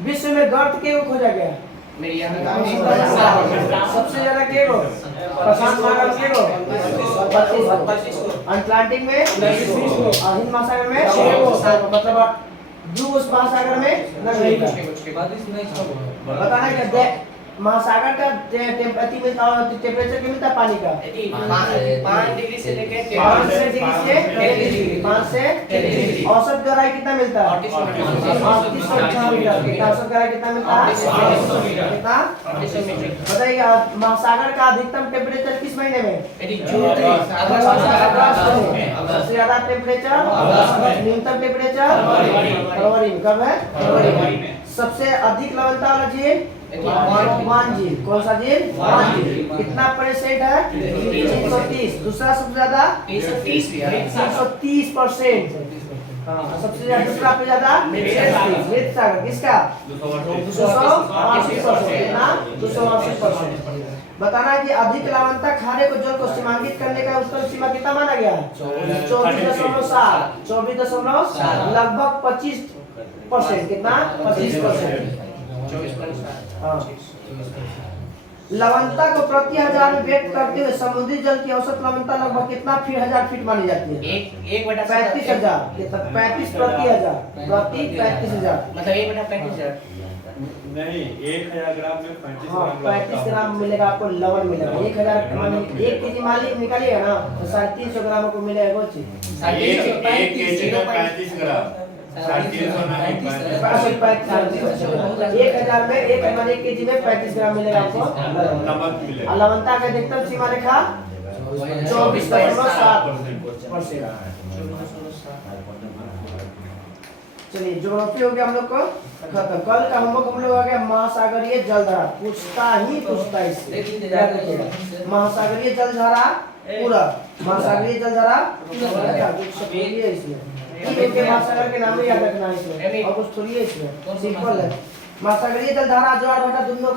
विश्व में गर्त के को खोजा गया? मेरी सबसे ज्यादा के को प्रशांत महासागर के को 25 को, अटलांटिक में 20 को, और हिंद महासागर में 6 को, मतलब ब्लू महासागर में नहीं था। बाद इसमें सब बताना क्या महासागर का टेम्परेचर मिलता है, टेम्परेचर क्या मिलता है पानी का? 5 डिग्री से लेके 5 से 33 डिग्री, 5 से 33 डिग्री। औसत गहराई कितना मिलता है? 3800 मीटर। कितना औसत गहराई कितना मिलता है? 3800 मीटर। कितना? 3800 मीटर। बताइए महासागर का अधिकतम टेम्परेचर किस महीने में? सबसे ज्यादा टेम्परेचर न्यूनतम टेम्परेचर फरवरी में। कब है? फरवरी में। सबसे अधिक लवणता वाला झील वन झील। कौन सा झील? वन झील। कितना परसेंट है? 330। दूसरा सबसे ज्यादा 330%। हाँ सबसे ज्यादा दूसरा पे ज्यादा मृत सागर किसका? 280%। कितना? 280%। बताना है कि अधिक लवणता खारे को जल को सीमांकित करने का उत्तम सीमा कितना माना गया है? 24.7। 24.7 लगभग 25%। कितना? 25%। लवणता को प्रति हजार में व्यक्त करते हुए समुद्री जल की औसत लवणता लगभग कितना हजार फीट मानी जाती है? 35,000। कितना? 35 प्रति हजार। प्रति 35,000 मतलब 1/35,000। नहीं 1000 ग्राम में 35 हाँ ग्राम 35 ग्राम मिलेगा आपको लवण मिलेगा। 1000 ग्राम 1 केजी माली निकालिएगा ना तो 350 ग्राम को मिलेगा। वो चीज 1 केजी में 35 ग्राम 350 नहीं 1000 में 1 केजी में 35 ग्राम मिलेगा आपको नमक मिलेगा। लवणता का अधिकतम सीमा रेखा 24.7%। चलिए ज्योग्राफी हो गया हम लोग को खत्म। कल का होमवर्क हम लोग आ गया महासागरीय जलधारा। पूछता इससे महासागरीय जलधारा पूरा महासागरीय जलधारा इसमें महासागर के नाम याद रखना है इसमें और कुछ थोड़ी है इसमें सिंपल है। महासागरीय जलधारा ज्वार भाटा दोनों